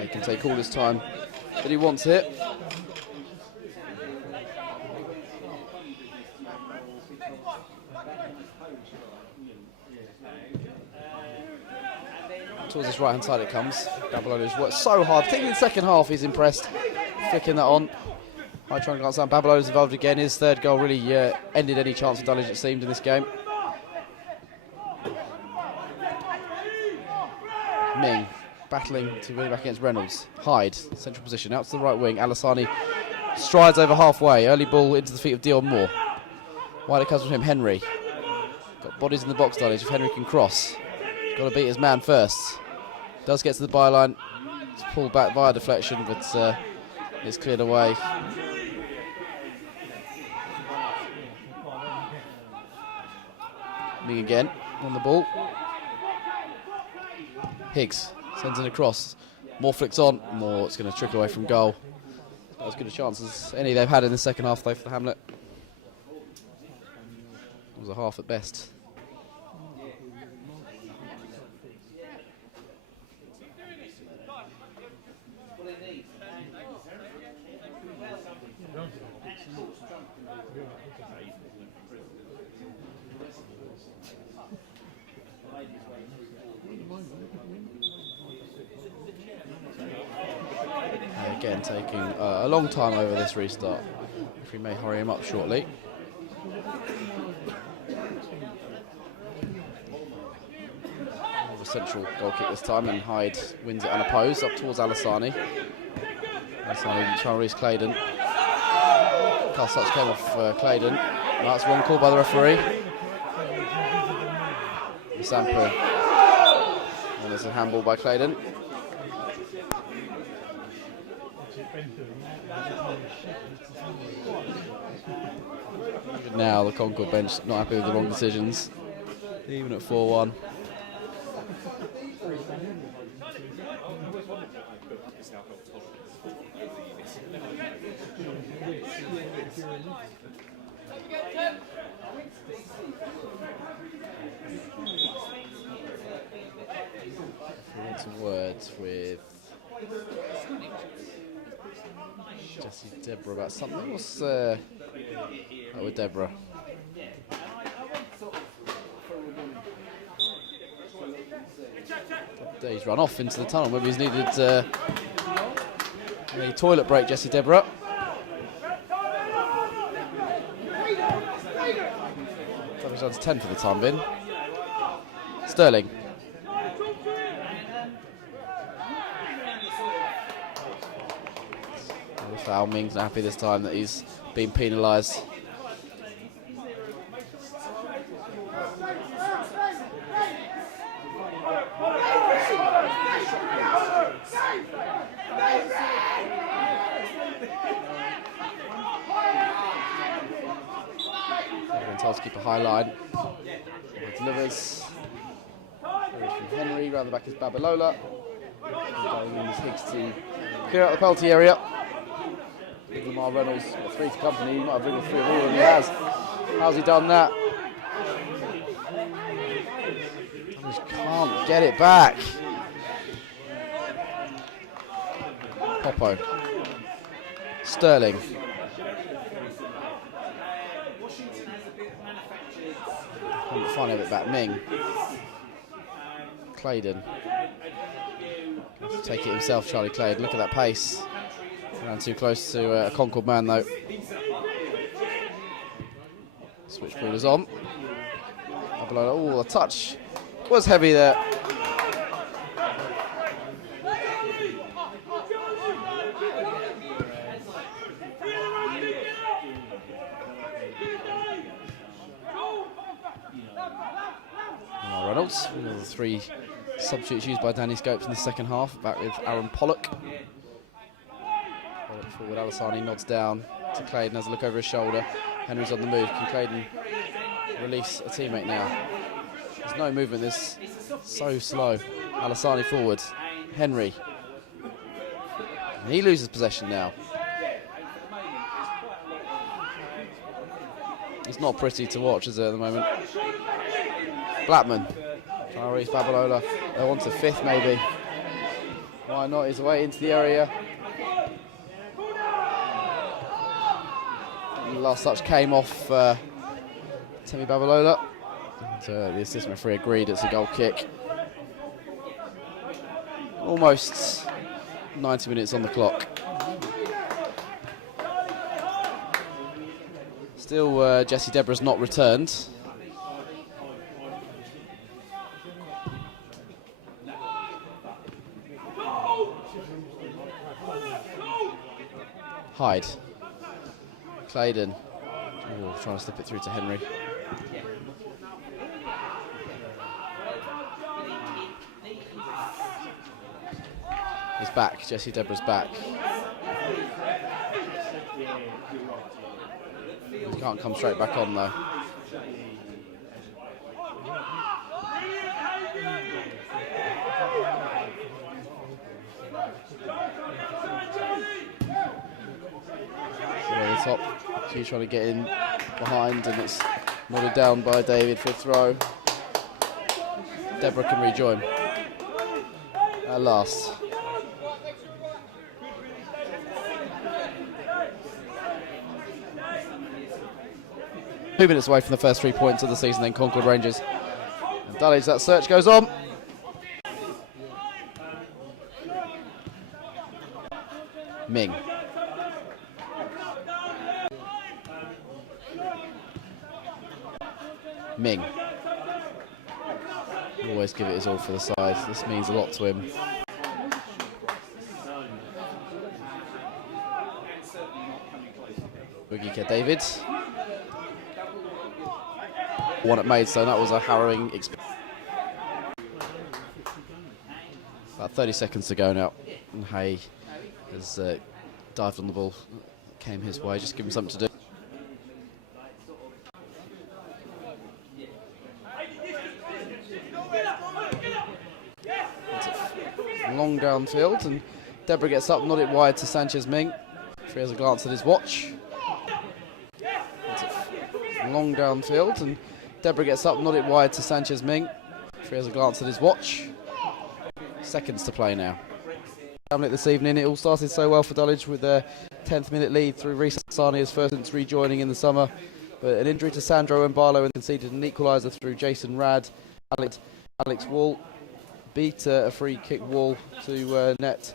He can take all his time, but he wants it. Towards his right-hand side it comes. Babylonia's worked so hard, particularly in the second half. He's impressed, flicking that on. High trying to go outside. Babylonia's involved again. His third goal really ended any chance of Dulwich, it seemed, in this game. Ming battling to win back against Reynolds. Hyde, central position, out to the right wing. Alassani strides over halfway. Early ball into the feet of Dion Moore. Wide it comes from him, Henry. Got bodies in the box, Dulwich, if Henry can cross. Got to beat his man first. Does get to the byline. It's pulled back via deflection, but it's cleared away. Ming again on the ball. Higgs sends it across. Moore flicks on. Moore, it's going to trickle away from goal. Not as good a chance as any they've had in the second half, though, for the Hamlet. It was a half at best. Again, taking a long time over this restart. If we may hurry him up shortly. More of a central goal kick this time, and Hyde wins it unopposed up towards Alassani. Alassani trying to release Claydon. Cast touch came off Claydon. That's one call by the referee. Sample. And there's a handball by Claydon. Even now, the Concord bench not happy with the wrong decisions, even at 4-1. Some words with Jessie Deborah about something. What's with Deborah? He's run off into the tunnel. Maybe he's needed a toilet break, Jessie Deborah. Damage down to 10 for the time being. Sterling. Foul. Ming's not happy this time that he's been penalised. Tells to keep a high line. He delivers. From Henry, round the back is Babalola. Higgs to clear out the penalty area. Lamar Reynolds got 3 to company. He might have driven 3 of all, and he has. How's he done that? He just can't get it back. Popo. Sterling. Can't finally have it back. Ming. Claydon. Take it himself, Charlie Claydon. Look at that pace. Ran too close to a Concord man, though. Switch ball is on. Oh, a touch was heavy there. Reynolds, one of the 3 substitutes used by Danny Scopes in the second half, back with Aaron Pollock. Forward, Alassani nods down to Claydon, has a look over his shoulder. Henry's on the move. Can Claydon release a teammate now? There's no movement, this so slow. Alassani forward. Henry. And he loses possession now. It's not pretty to watch, is it, at the moment? Blackman. Tyrese Babalola. They want to fifth, maybe. Why not? He's away into the area. And the last touch came off Temi Babalola. So the assistant referee agreed it's a goal kick. Almost 90 minutes on the clock. Still, Jesse Deborah's not returned. Hyde. Claydon. Ooh, trying to slip it through to Henry. He's back. Jesse Deborah's back. He can't come straight back on though. Over the top. She's trying to get in behind and it's nodded down by David. Fifth row. Deborah can rejoin. At last. 2 minutes away from the first 3 points of the season, then Concord Rangers. And Dulwich, that search goes on. Ming. Ming. Always give it his all for the side. This means a lot to him. Bugika David. One at Maidstone, that was a harrowing experience. About 30 seconds to go now, and Hay has dived on the ball, came his way, just give him something to do. Long downfield, and Deborah gets up, nodded wide to Sanchez Ming. He has a glance at his watch. Long downfield, and Deborah gets up, nodded wide to Sanchez Ming. He has a glance at his watch. Seconds to play now. Hamlet this evening, it all started so well for Dulwich with their 10th minute lead through Reece Sania's first since rejoining in the summer. But an injury to Sandro Mbalo and conceded an equaliser through Jason Rad. Alex Wall beat a free kick Wall to net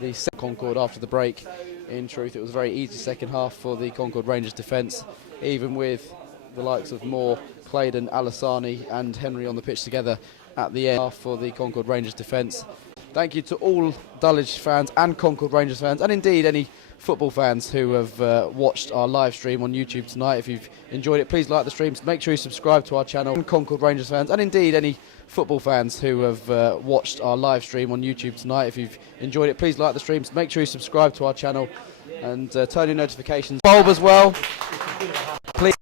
the Concord after the break. In truth, it was a very easy second half for the Concord Rangers defence, even with the likes of Moore, Claydon, Alassani and Henry on the pitch together at the end for the Concord Rangers defence. Thank you to all Dulwich fans and Concord Rangers fans, and indeed any football fans who have watched our live stream on YouTube tonight. If you've enjoyed it, please like the streams, make sure you subscribe to our channel. And Concord Rangers fans, and indeed any football fans who have watched our live stream on YouTube tonight. If you've enjoyed it, please like the streams, make sure you subscribe to our channel and turn your notifications. Bulb as well. Please,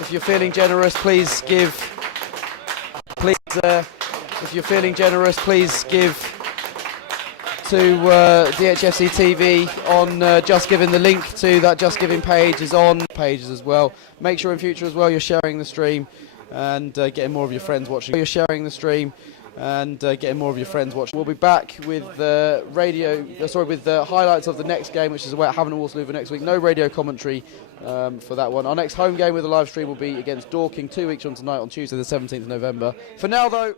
if you're feeling generous, please give. Please, if you're feeling generous, please give to DHFCTV on Just Giving. The link to that Just Giving page is on pages as well. Make sure in future as well you're sharing the stream and getting more of your friends watching. You're sharing the stream and getting more of your friends watching. We'll be back with with highlights of the next game, which is away at Havant and Waterloo for next week. No radio commentary for that one. Our next home game with a live stream will be against Dorking 2 weeks from tonight on Tuesday the 17th of November. For now though,